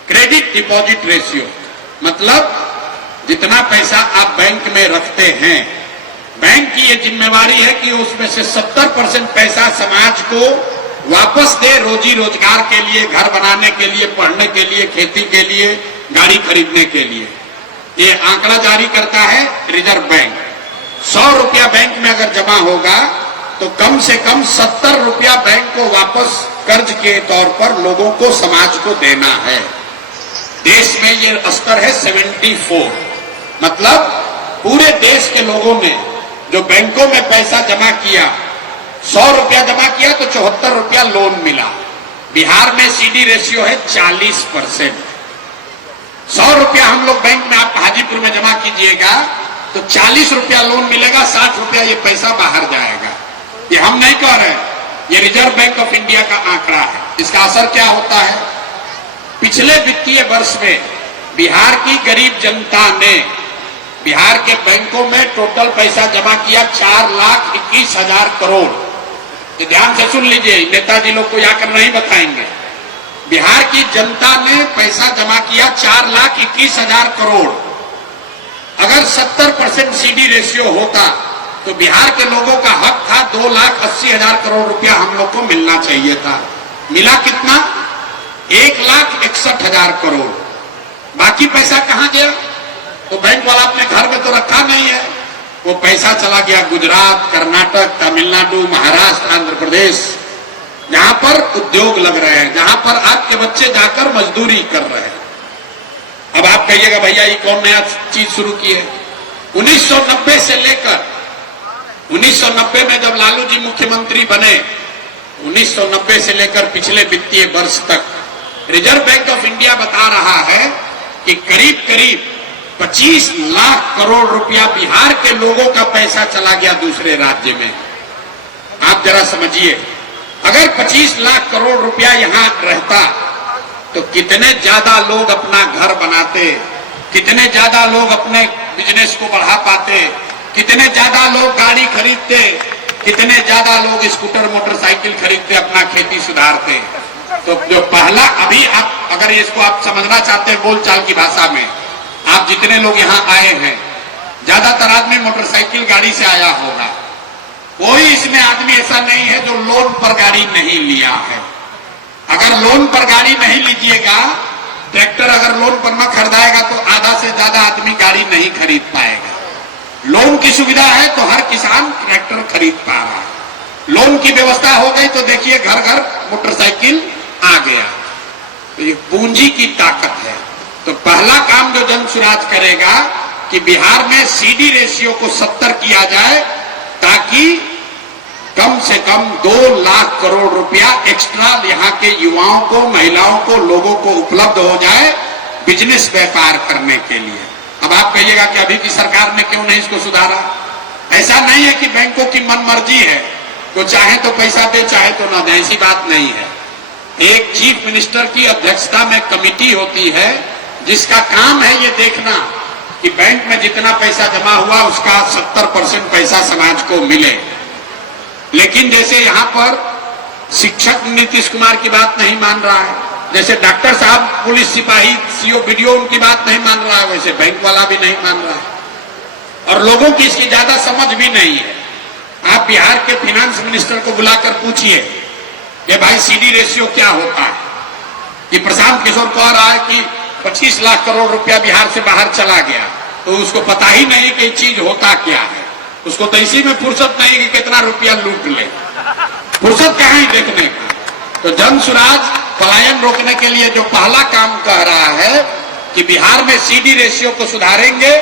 credit deposit ratio. मतलब जितना पैसा आप बैंक में रखते हैं, बैंक की ये जिम्मेवारी है कि उसमें से 70% पैसा समाज को वापस दे, रोजी रोजगार के लिए, घर बनाने के लिए, पढ़ने के लिए, खेती के लिए, गाड़ी खरीदने के लिए। ये आंकड़ा जारी करता है रिजर्व बैंक। 100 रुपया बैंक में अगर जमा होगा तो कम से कम 70 रुपया बैंक को वापस कर्ज के तौर पर लोगों को, समाज को देना है। देश में ये स्तर है 74। मतलब पूरे देश के लोगों ने जो बैंकों में पैसा जमा किया, 100 रुपया जमा किया तो 74 रुपया लोन मिला। बिहार में सीडी रेशियो है 40%। 100 रुपया हम लोग बैंक में आप हाजीपुर में जमा कीजिएगा तो 40 रुपया लोन मिलेगा, 60 रुपया ये पैसा बाहर जाएगा। ये हम नहीं कह रहे, ये रिजर्व बैंक ऑफ इंडिया का आंकड़ा है। इसका असर क्या होता है? पिछले वित्तीय वर्ष में बिहार की गरीब जनता ने बिहार के बैंकों में टोटल पैसा जमा किया 4,21,000 करोड़। ये ध्यान से सुन लीजिए, नेताजी लोग को आकर नहीं बताएंगे। बिहार की जनता ने पैसा जमा किया 4,21,000 करोड़। अगर 70% सीडी रेशियो होता तो बिहार के लोगों का हक था 2,80,000 करोड़ रुपया हम लोग को मिलना चाहिए था। मिला कितना? 1,61,000 करोड़। बाकी पैसा कहां गया? तो बैंक वाला अपने घर में तो रखा नहीं है, वो पैसा चला गया गुजरात, कर्नाटक, तमिलनाडु, महाराष्ट्र, आंध्र प्रदेश, जहां पर उद्योग लग रहे हैं, जहां पर आपके बच्चे जाकर मजदूरी कर रहे हैं। अब आप कहिएगा भैया ये कौन नया चीज शुरू की है? 1990 से लेकर 1990 में जब लालू जी मुख्यमंत्री बने, 1990 से लेकर पिछले वित्तीय वर्ष तक रिजर्व बैंक ऑफ इंडिया बता रहा है कि करीब करीब 25 लाख करोड़ रुपया बिहार के लोगों का पैसा चला गया दूसरे राज्य में। आप जरा समझिए, अगर 25 लाख करोड़ रुपया यहां रहता तो कितने ज्यादा लोग अपना घर बनाते, कितने ज्यादा लोग अपने बिजनेस को बढ़ा पाते, कितने ज्यादा लोग गाड़ी खरीदते, कितने ज्यादा लोग स्कूटर मोटरसाइकिल खरीदते, अपना खेती सुधारते। तो जो पहला, अभी आप अगर इसको आप समझना चाहते हैं बोलचाल की भाषा में, आप जितने लोग यहां आए हैं, ज्यादातर आदमी मोटरसाइकिल गाड़ी से आया होगा। कोई इसमें आदमी ऐसा नहीं है जो लोन पर गाड़ी नहीं लिया है। अगर लोन पर गाड़ी नहीं लीजिएगा, ट्रैक्टर अगर लोन पर न खरीदाएगा तो आधा से ज्यादा आदमी गाड़ी नहीं खरीद पाएगा। लोन की सुविधा है तो हर किसान ट्रैक्टर खरीद पा रहा है। लोन की व्यवस्था हो गई तो देखिए घर घर मोटरसाइकिल आ गया। तो ये पूंजी की ताकत है। तो पहला काम जो जन सुराज करेगा कि बिहार में सीडी रेशियो को 70 किया जाए ताकि कम से कम 2 लाख करोड़ रुपया एक्स्ट्रा यहाँ के युवाओं को, महिलाओं को, लोगों को उपलब्ध हो जाए बिजनेस व्यापार करने के लिए। अब आप कहिएगा कि अभी की सरकार ने क्यों नहीं इसको सुधारा? ऐसा नहीं है कि बैंकों की मनमर्जी है, तो चाहे तो पैसा दे चाहे तो ना दे, ऐसी बात नहीं है। एक चीफ मिनिस्टर की अध्यक्षता में कमेटी होती है जिसका काम है ये देखना कि बैंक में जितना पैसा जमा हुआ उसका 70% पैसा समाज को मिले। लेकिन जैसे यहां पर शिक्षक नीतीश कुमार की बात नहीं मान रहा है, जैसे डॉक्टर साहब, पुलिस सिपाही, सीओ बीडीओ उनकी बात नहीं मान रहा है, वैसे बैंक वाला भी नहीं मान रहा है। और लोगों की इसकी ज्यादा समझ भी नहीं है। आप बिहार के फाइनेंस मिनिस्टर को बुलाकर पूछिए कि भाई सीडी रेशियो क्या होता है। कि प्रशांत किशोर कह रहा है कि 25 लाख करोड़ रुपया बिहार से बाहर चला गया, तो उसको पता ही नहीं कि चीज होता क्या है। उसको तो इसी में फुर्सत नहीं कि कितना रुपया लूट ले, फुर्सत कहाँ ही देखने का। तो जनसुराज पलायन रोकने के लिए जो पहला काम कह रहा है कि बिहार में सीडी रेशियो को सुधारेंगे,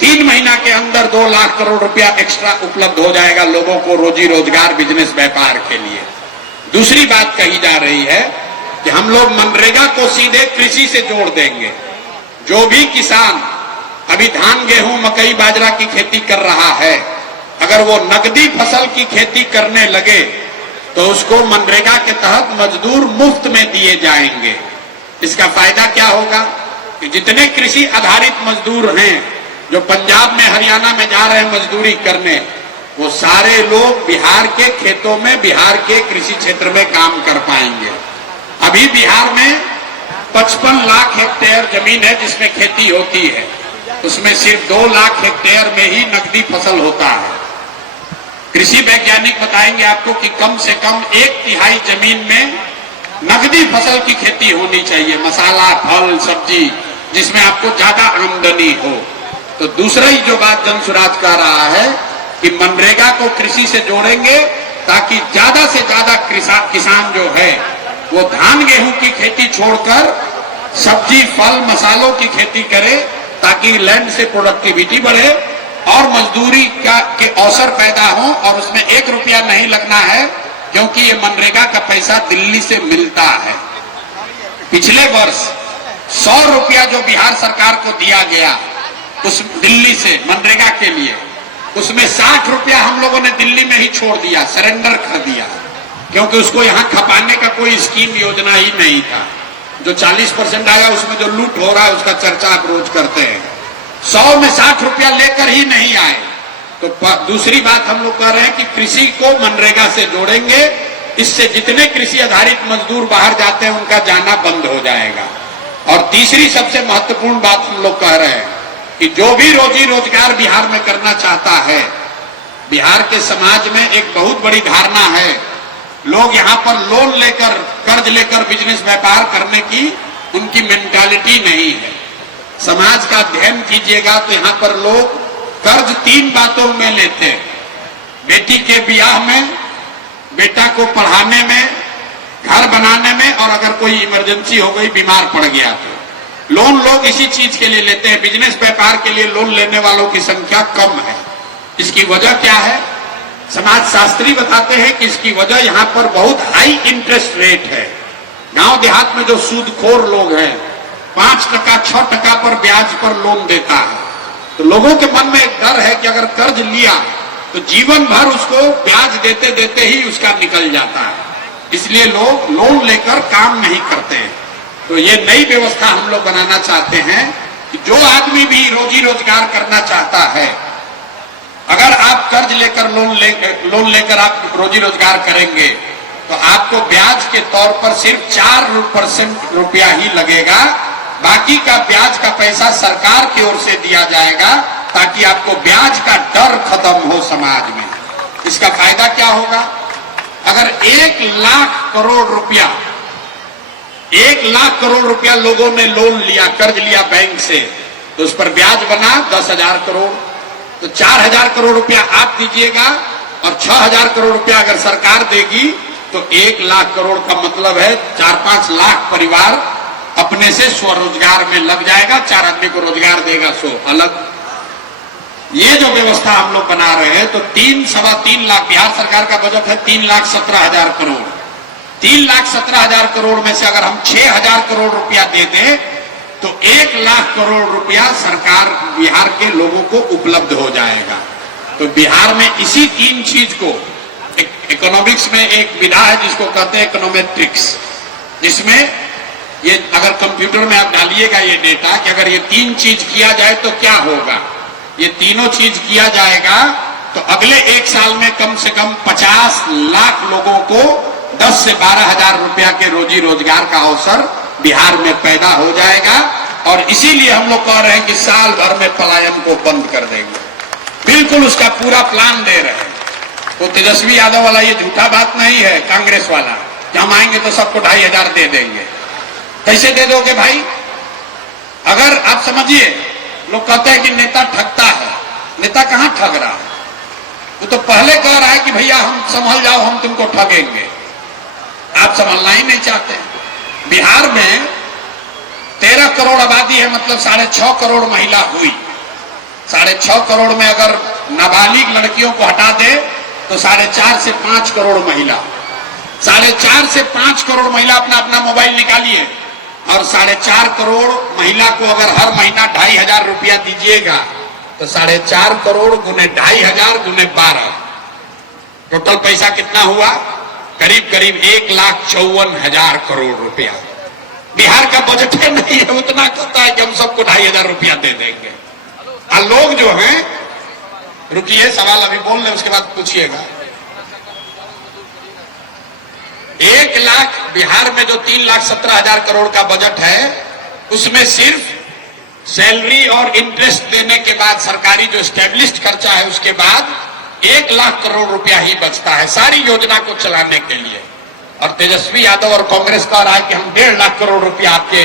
3 महीना के अंदर 2 लाख करोड़ रुपया एक्स्ट्रा उपलब्ध हो जाएगा लोगों को रोजी रोजगार, बिजनेस, व्यापार के लिए। दूसरी बात कही जा रही है कि हम लोग मनरेगा को सीधे कृषि से जोड़ देंगे। जो भी किसान अभी धान, गेहूं, मकई, बाजरा की खेती कर रहा है, अगर वो नकदी फसल की खेती करने लगे तो उसको मनरेगा के तहत मजदूर मुफ्त में दिए जाएंगे। इसका फायदा क्या होगा कि जितने कृषि आधारित मजदूर हैं जो पंजाब में, हरियाणा में जा रहे हैं मजदूरी करने, वो सारे लोग बिहार के खेतों में, बिहार के कृषि क्षेत्र में काम कर पाएंगे। अभी बिहार में 55 लाख हेक्टेयर जमीन है जिसमें खेती होती है, उसमें सिर्फ 2 लाख हेक्टेयर में ही नकदी फसल होता है। कृषि वैज्ञानिक बताएंगे आपको कि कम से कम 1/3 जमीन में नकदी फसल की खेती होनी चाहिए, मसाला, फल, सब्जी, जिसमें आपको ज्यादा आमदनी हो। तो दूसरा ही जो बात जनसुराज कह रहा है कि मनरेगा को कृषि से जोड़ेंगे ताकि ज्यादा से ज्यादा किसान जो है वो धान, गेहूं की खेती छोड़कर सब्जी, फल, मसालों की खेती करे, ताकि लैंड से प्रोडक्टिविटी बढ़े और मजदूरी के अवसर पैदा हो। और उसमें 1 रुपया नहीं लगना है, क्योंकि ये मनरेगा का पैसा दिल्ली से मिलता है। पिछले वर्ष 100 रुपया जो बिहार सरकार को दिया गया उस दिल्ली से मनरेगा के लिए, उसमें 60 रुपया हम लोगों ने दिल्ली में ही छोड़ दिया, सरेंडर कर दिया, क्योंकि उसको यहां खपाने का कोई स्कीम, योजना ही नहीं था। जो 40% आया उसमें जो लूट हो रहा है उसका चर्चा आप रोज करते हैं। 100 में 60 रुपया लेकर ही नहीं आए। तो दूसरी बात हम लोग कह रहे हैं कि कृषि को मनरेगा से जोड़ेंगे, इससे जितने कृषि आधारित मजदूर बाहर जाते हैं उनका जाना बंद हो जाएगा। और तीसरी सबसे महत्वपूर्ण बात हम लोग कह रहे हैं कि जो भी रोजी रोजगार बिहार में करना चाहता है, बिहार के समाज में एक बहुत बड़ी धारणा है, लोग यहाँ पर लोन लेकर, कर्ज लेकर बिजनेस, व्यापार करने की उनकी मेंटालिटी नहीं है। समाज का अध्ययन कीजिएगा तो यहाँ पर लोग कर्ज 3 बातों में लेते हैं: बेटी के ब्याह में, बेटा को पढ़ाने में, घर बनाने में, और अगर कोई इमरजेंसी हो गई, बीमार पड़ गया तो लोन लोग इसी चीज के लिए लेते हैं। बिजनेस, व्यापार के लिए लोन लेने वालों की संख्या कम है। इसकी वजह क्या है? समाज शास्त्री बताते हैं कि इसकी वजह यहाँ पर बहुत हाई इंटरेस्ट रेट है। गांव देहात में जो सूदखोर लोग हैं, 5%, 6% पर ब्याज पर लोन देता है, तो लोगों के मन में एक डर है कि अगर कर्ज लिया तो जीवन भर उसको ब्याज देते देते ही उसका निकल जाता है, इसलिए लोग लोन लेकर काम नहीं करते हैं। तो ये नई व्यवस्था हम लोग बनाना चाहते हैं कि जो आदमी भी रोजी रोजगार करना चाहता है, अगर आप कर्ज लेकर लोन लेकर आप रोजी रोजगार करेंगे तो आपको ब्याज के तौर पर सिर्फ 4% रुपया ही लगेगा। बाकी का ब्याज का पैसा सरकार की ओर से दिया जाएगा, ताकि आपको ब्याज का डर खत्म हो समाज में। इसका फायदा क्या होगा? अगर 1 लाख करोड़ रुपया 1 लाख करोड़ रुपया लोगों ने लोन लिया, कर्ज लिया बैंक से, तो उस पर ब्याज बना 10,000 करोड़, तो 4,000 करोड़ रुपया आप दीजिएगा और 6,000 करोड़ रुपया अगर सरकार देगी, तो 1 लाख करोड़ का मतलब है 4-5 लाख परिवार अपने से स्वरोजगार में लग जाएगा। 4 आदमी को रोजगार देगा 100 अलग। ये जो व्यवस्था हम लोग बना रहे हैं, तो 3-3.25 लाख, बिहार सरकार का बजट है 3,17,000 करोड़। 3,17,000 करोड़ में से अगर हम 6,000 करोड़ रुपया दे दें तो 1 लाख करोड़ रुपया सरकार बिहार के लोगों को उपलब्ध हो जाएगा। तो बिहार में इसी 3 चीज को, इकोनॉमिक्स में एक विधा है जिसको कहते हैं इकोनोमेट्रिक्स, जिसमें ये अगर कंप्यूटर में आप डालिएगा ये डेटा कि अगर ये 3 चीज किया जाए तो क्या होगा, ये तीनों चीज किया जाएगा तो अगले 1 साल में कम से कम 50 लाख लोगों को 10 से 12 हजार रुपया के रोजी रोजगार का अवसर बिहार में पैदा हो जाएगा। और इसीलिए हम लोग कह रहे हैं कि साल भर में पलायन को बंद कर देंगे। बिल्कुल उसका पूरा प्लान दे रहे हैं। तो तेजस्वी यादव वाला ये झूठा बात नहीं है कांग्रेस वाला कि हम आएंगे तो सबको 2500 दे देंगे। कैसे दे दोगे भाई? अगर आप समझिए, लोग कहते हैं कि नेता ठगता है। नेता कहां ठग रहा है? वो तो पहले कह रहा है कि भैया हम संभल जाओ, हम तुमको ठगेंगे। आप संभलना ही नहीं चाहते। बिहार में 13 करोड़ आबादी है, मतलब 6.5 करोड़ महिला हुई। 6.5 करोड़ में अगर नाबालिग लड़कियों को हटा दे तो 4.5 से 5 करोड़ महिला, 4.5 से 5 करोड़ महिला अपना अपना मोबाइल निकालिए। और 4.5 करोड़ महिला को अगर हर महीना 2500 रुपया दीजिएगा तो 4.5 करोड़ गुने 2500 गुने 12, टोटल पैसा कितना हुआ? करीब करीब 1,54,000 करोड़ रुपया। बिहार का बजट है नहीं है, उतना कहता है कि हम सबको 2500 रुपया दे देंगे। और लोग जो हैं, रुकिए सवाल अभी बोल रहे उसके बाद पूछिएगा। 1 लाख बिहार में जो 3,17,000 करोड़ का बजट है उसमें सिर्फ सैलरी और इंटरेस्ट देने के बाद सरकारी जो स्टैब्लिश्ड खर्चा है उसके बाद 1 लाख करोड़ रुपया ही बचता है सारी योजना को चलाने के लिए। और तेजस्वी यादव और कांग्रेस कह रहा है कि हम 1.5 लाख करोड़ रुपया आपके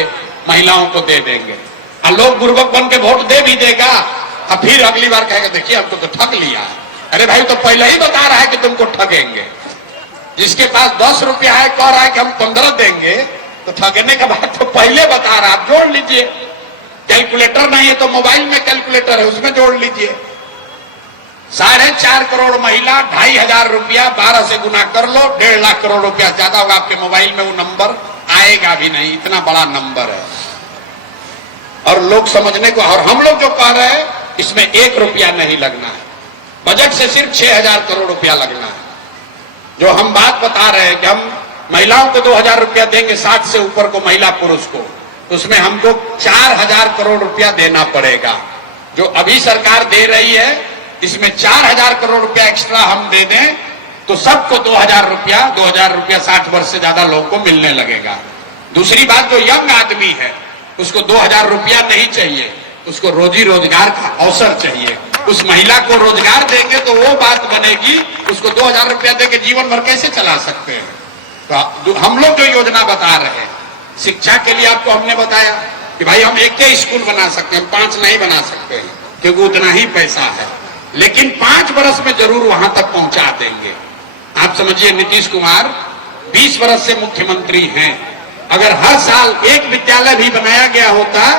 महिलाओं को दे देंगे। और लोग बुर्बक बन के वोट दे भी देगा और फिर अगली बार कहेगा देखिए हमको तो ठग लिया। अरे भाई तो पहले ही बता रहा है कि तुमको ठगेंगे। जिसके पास 10 रुपया है कह रहा है कि हम 15 देंगे, तो ठगने का बात तो पहले बता रहा है। आप जोड़ लीजिए, कैलकुलेटर नहीं है तो मोबाइल में कैलकुलेटर है उसमें जोड़ लीजिए। 4.5 करोड़ महिला, 2500 रुपया 12 से गुना कर लो, 1.5 लाख करोड़ रुपया ज्यादा होगा। आपके मोबाइल में वो नंबर आएगा भी नहीं, इतना बड़ा नंबर है। और लोग समझने को, और हम लोग जो कह रहे हैं इसमें 1 रुपया नहीं लगना है। बजट से सिर्फ 6,000 करोड़ रुपया लगना है। जो हम बात बता रहे हैं कि हम महिलाओं को 2,000 रुपया देंगे 60 से ऊपर को, महिला पुरुष को, उसमें हमको 4,000 करोड़ रुपया देना पड़ेगा। जो अभी सरकार दे रही है इसमें 4,000 करोड़ रुपया एक्स्ट्रा हम दे दें तो सबको 2,000 रुपया 60 वर्ष से ज्यादा लोगों को मिलने लगेगा। दूसरी बात, जो यंग आदमी है उसको 2,000 रुपया नहीं चाहिए, उसको रोजी रोजगार का अवसर चाहिए। उस महिला को रोजगार देंगे तो वो बात बनेगी। उसको 2,000 रुपया देके जीवन भर कैसे चला सकते हैं? तो हम लोग जो योजना बता रहे हैं, शिक्षा के लिए आपको हमने बताया कि भाई हम एक ही स्कूल बना सकते हैं, 5 नहीं बना सकते हैं क्योंकि उतना ही पैसा है, लेकिन 5 वर्ष में जरूर वहां तक पहुंचा देंगे। आप समझिए, नीतीश कुमार 20 वर्ष से मुख्यमंत्री हैं। अगर हर साल एक विद्यालय भी बनाया गया होता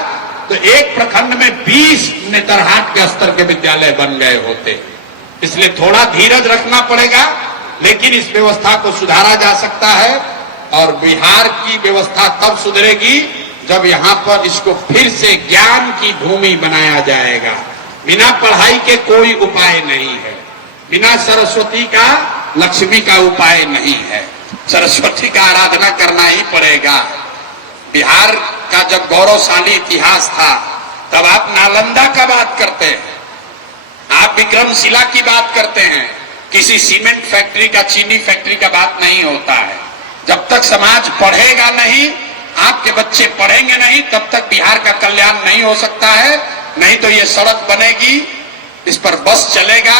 तो एक प्रखंड में 20 नेतरहाट के स्तर के विद्यालय बन गए होते। इसलिए थोड़ा धीरज रखना पड़ेगा, लेकिन इस व्यवस्था को सुधारा जा सकता है। और बिहार की व्यवस्था तब सुधरेगी जब यहां पर इसको फिर से ज्ञान की भूमि बनाया जाएगा। बिना पढ़ाई के कोई उपाय नहीं है, बिना सरस्वती का लक्ष्मी का उपाय नहीं है। सरस्वती का आराधना करना ही पड़ेगा। बिहार का जब गौरवशाली इतिहास था तब आप नालंदा का बात करते हैं, आप विक्रमशिला की बात करते हैं, किसी सीमेंट फैक्ट्री का, चीनी फैक्ट्री का बात नहीं होता है। जब तक समाज पढ़ेगा नहीं, आपके बच्चे पढ़ेंगे नहीं, तब तक बिहार का कल्याण नहीं हो सकता है। नहीं तो ये सड़क बनेगी, इस पर बस चलेगा,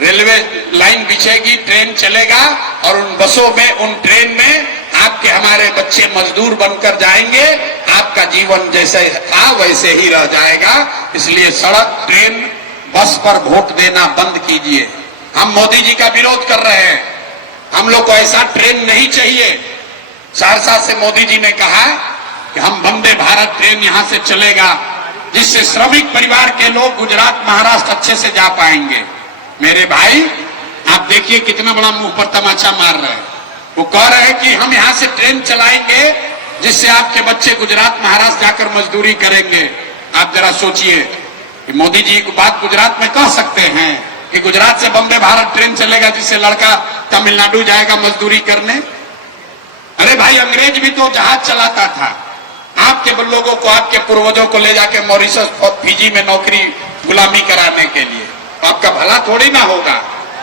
रेलवे लाइन बिछेगी, ट्रेन चलेगा और उन बसों में, उन ट्रेन में आपके हमारे बच्चे मजदूर बनकर जाएंगे। आपका जीवन जैसे था वैसे ही रह जाएगा। इसलिए सड़क, ट्रेन, बस पर वोट देना बंद कीजिए। हम मोदी जी का विरोध कर रहे हैं। हम लोग को ऐसा ट्रेन नहीं चाहिए। सहरसा से मोदी जी ने कहा कि हम वंदे भारत ट्रेन यहां से चलेगा जिससे श्रमिक परिवार के लोग गुजरात, महाराष्ट्र अच्छे से जा पाएंगे। मेरे भाई, आप देखिए कितना बड़ा मुंह पर तमाचा मार रहे हैं। वो कह रहे हैं कि हम यहां से ट्रेन चलाएंगे जिससे आपके बच्चे गुजरात, महाराष्ट्र जाकर मजदूरी करेंगे। आप जरा सोचिए कि मोदी जी को बात गुजरात में कह सकते हैं कि गुजरात से वंदे भारत ट्रेन चलेगा जिससे लड़का तमिलनाडु जाएगा मजदूरी करने। अरे भाई, अंग्रेज भी तो जहाज चलाता था। आपके लोगों को, आपके पूर्वजों को ले जाके मॉरिशस और फिजी में नौकरी, गुलामी कराने के लिए। तो आपका भला थोड़ी ना होगा।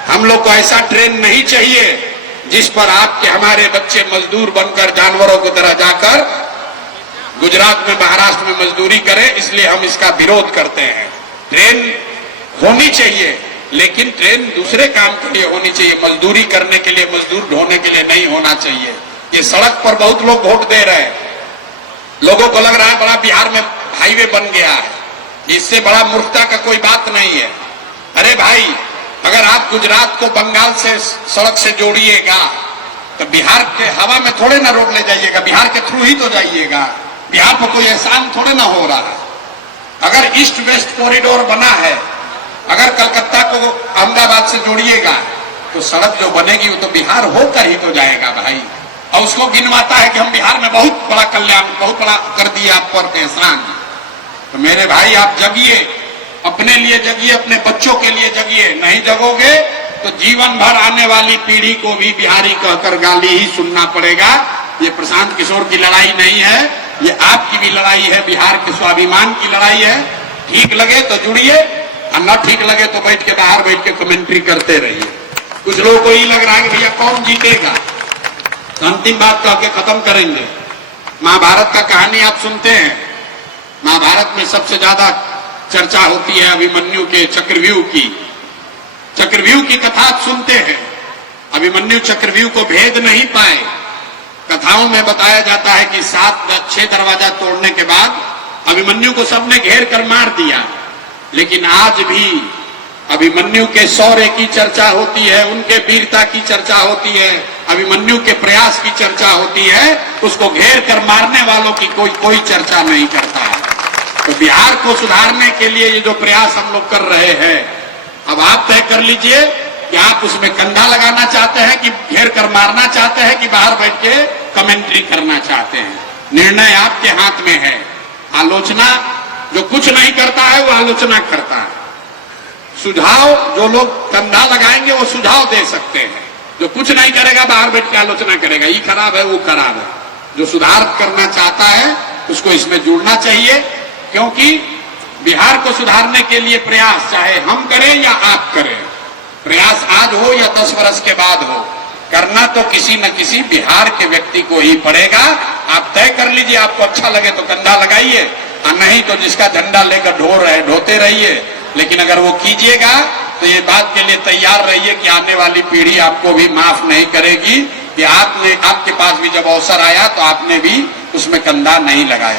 हम लोग को ऐसा ट्रेन नहीं चाहिए जिस पर आपके हमारे बच्चे मजदूर बनकर जानवरों की तरह जाकर गुजरात में, महाराष्ट्र में मजदूरी करें, इसलिए हम इसका विरोध करते हैं। ट्रेन होनी चाहिए, लेकिन ट्रेन दूसरे काम के लिए होनी चाहिए, मजदूरी करने के लिए, मजदूर ढोने के लिए नहीं होना चाहिए। ये सड़क पर बहुत लोग वोट दे रहे हैं, लोगों को लग रहा है बड़ा बिहार में हाईवे बन गया है, इससे बड़ा मूर्खता का कोई बात नहीं है। अरे भाई, अगर आप गुजरात को बंगाल से सड़क से जोड़िएगा तो बिहार के हवा में थोड़े ना रोड ले जाइएगा, बिहार के थ्रू ही तो जाइएगा। बिहार पर कोई एहसान थोड़े ना हो रहा है। अगर ईस्ट वेस्ट कॉरिडोर बना है, अगर कलकत्ता को अहमदाबाद से जोड़िएगा तो सड़क जो बनेगी वो तो बिहार होकर ही तो जाएगा भाई। और उसको गिनवाता है कि हम बिहार में बहुत बड़ा कल्याण, बहुत बड़ा कर दिया आप पर एहसान। तो मेरे भाई, आप जगिए, अपने लिए जगिए, अपने बच्चों के लिए जगिए। नहीं जगोगे तो जीवन भर आने वाली पीढ़ी को भी बिहारी कहकर गाली ही सुनना पड़ेगा। ये प्रशांत किशोर की लड़ाई नहीं है, ये आपकी भी लड़ाई है, बिहार के स्वाभिमान की लड़ाई है। ठीक लगे तो जुड़िए, और न ठीक लगे तो बैठ के बाहर बैठ के कमेंट्री करते रहिए। कुछ लोगों को ये लग रहा है कि भैया कौन जीतेगा, तो अंतिम बात कह के खत्म करेंगे। महाभारत का कहानी आप सुनते हैं, महाभारत में सबसे ज्यादा चर्चा होती है अभिमन्यु के चक्रव्यूह की। चक्रव्यूह की कथा आप सुनते हैं। अभिमन्यु चक्रव्यूह को भेद नहीं पाए। कथाओं में बताया जाता है कि 6 दरवाजा तोड़ने के बाद अभिमन्यु को सबने घेर कर मार दिया। लेकिन आज भी अभिमन्यु के शौर्य की चर्चा होती है, उनके वीरता की चर्चा होती है, अभिमन्यु के प्रयास की चर्चा होती है। उसको घेर कर मारने वालों की कोई चर्चा नहीं करता है। तो बिहार को सुधारने के लिए ये जो प्रयास हम लोग कर रहे हैं, अब आप तय कर लीजिए कि आप उसमें कंधा लगाना चाहते हैं, कि घेर कर मारना चाहते हैं, कि बाहर बैठ के कमेंट्री करना चाहते हैं। निर्णय आपके हाथ में है। आलोचना, जो कुछ नहीं करता है वो आलोचना करता है। सुझाव, जो लोग कंधा लगाएंगे वो सुझाव दे सकते हैं। जो कुछ नहीं करेगा बाहर बैठ के आलोचना करेगा, ये खराब है, वो खराब है। जो सुधार करना चाहता है उसको इसमें जुड़ना चाहिए, क्योंकि बिहार को सुधारने के लिए प्रयास चाहे हम करें या आप करें, प्रयास आज हो या 10 वर्ष के बाद हो, करना तो किसी न किसी बिहार के व्यक्ति को ही पड़ेगा। आप तय कर लीजिए, आपको अच्छा लगे तो कंधा लगाइए, और नहीं तो जिसका झंडा लेकर ढोते रहिए। लेकिन अगर वो कीजिएगा तो ये बात के लिए तैयार रहिए कि आने वाली पीढ़ी आपको भी माफ नहीं करेगी कि आपके पास भी जब अवसर आया तो आपने भी उसमें कंधा नहीं लगाया।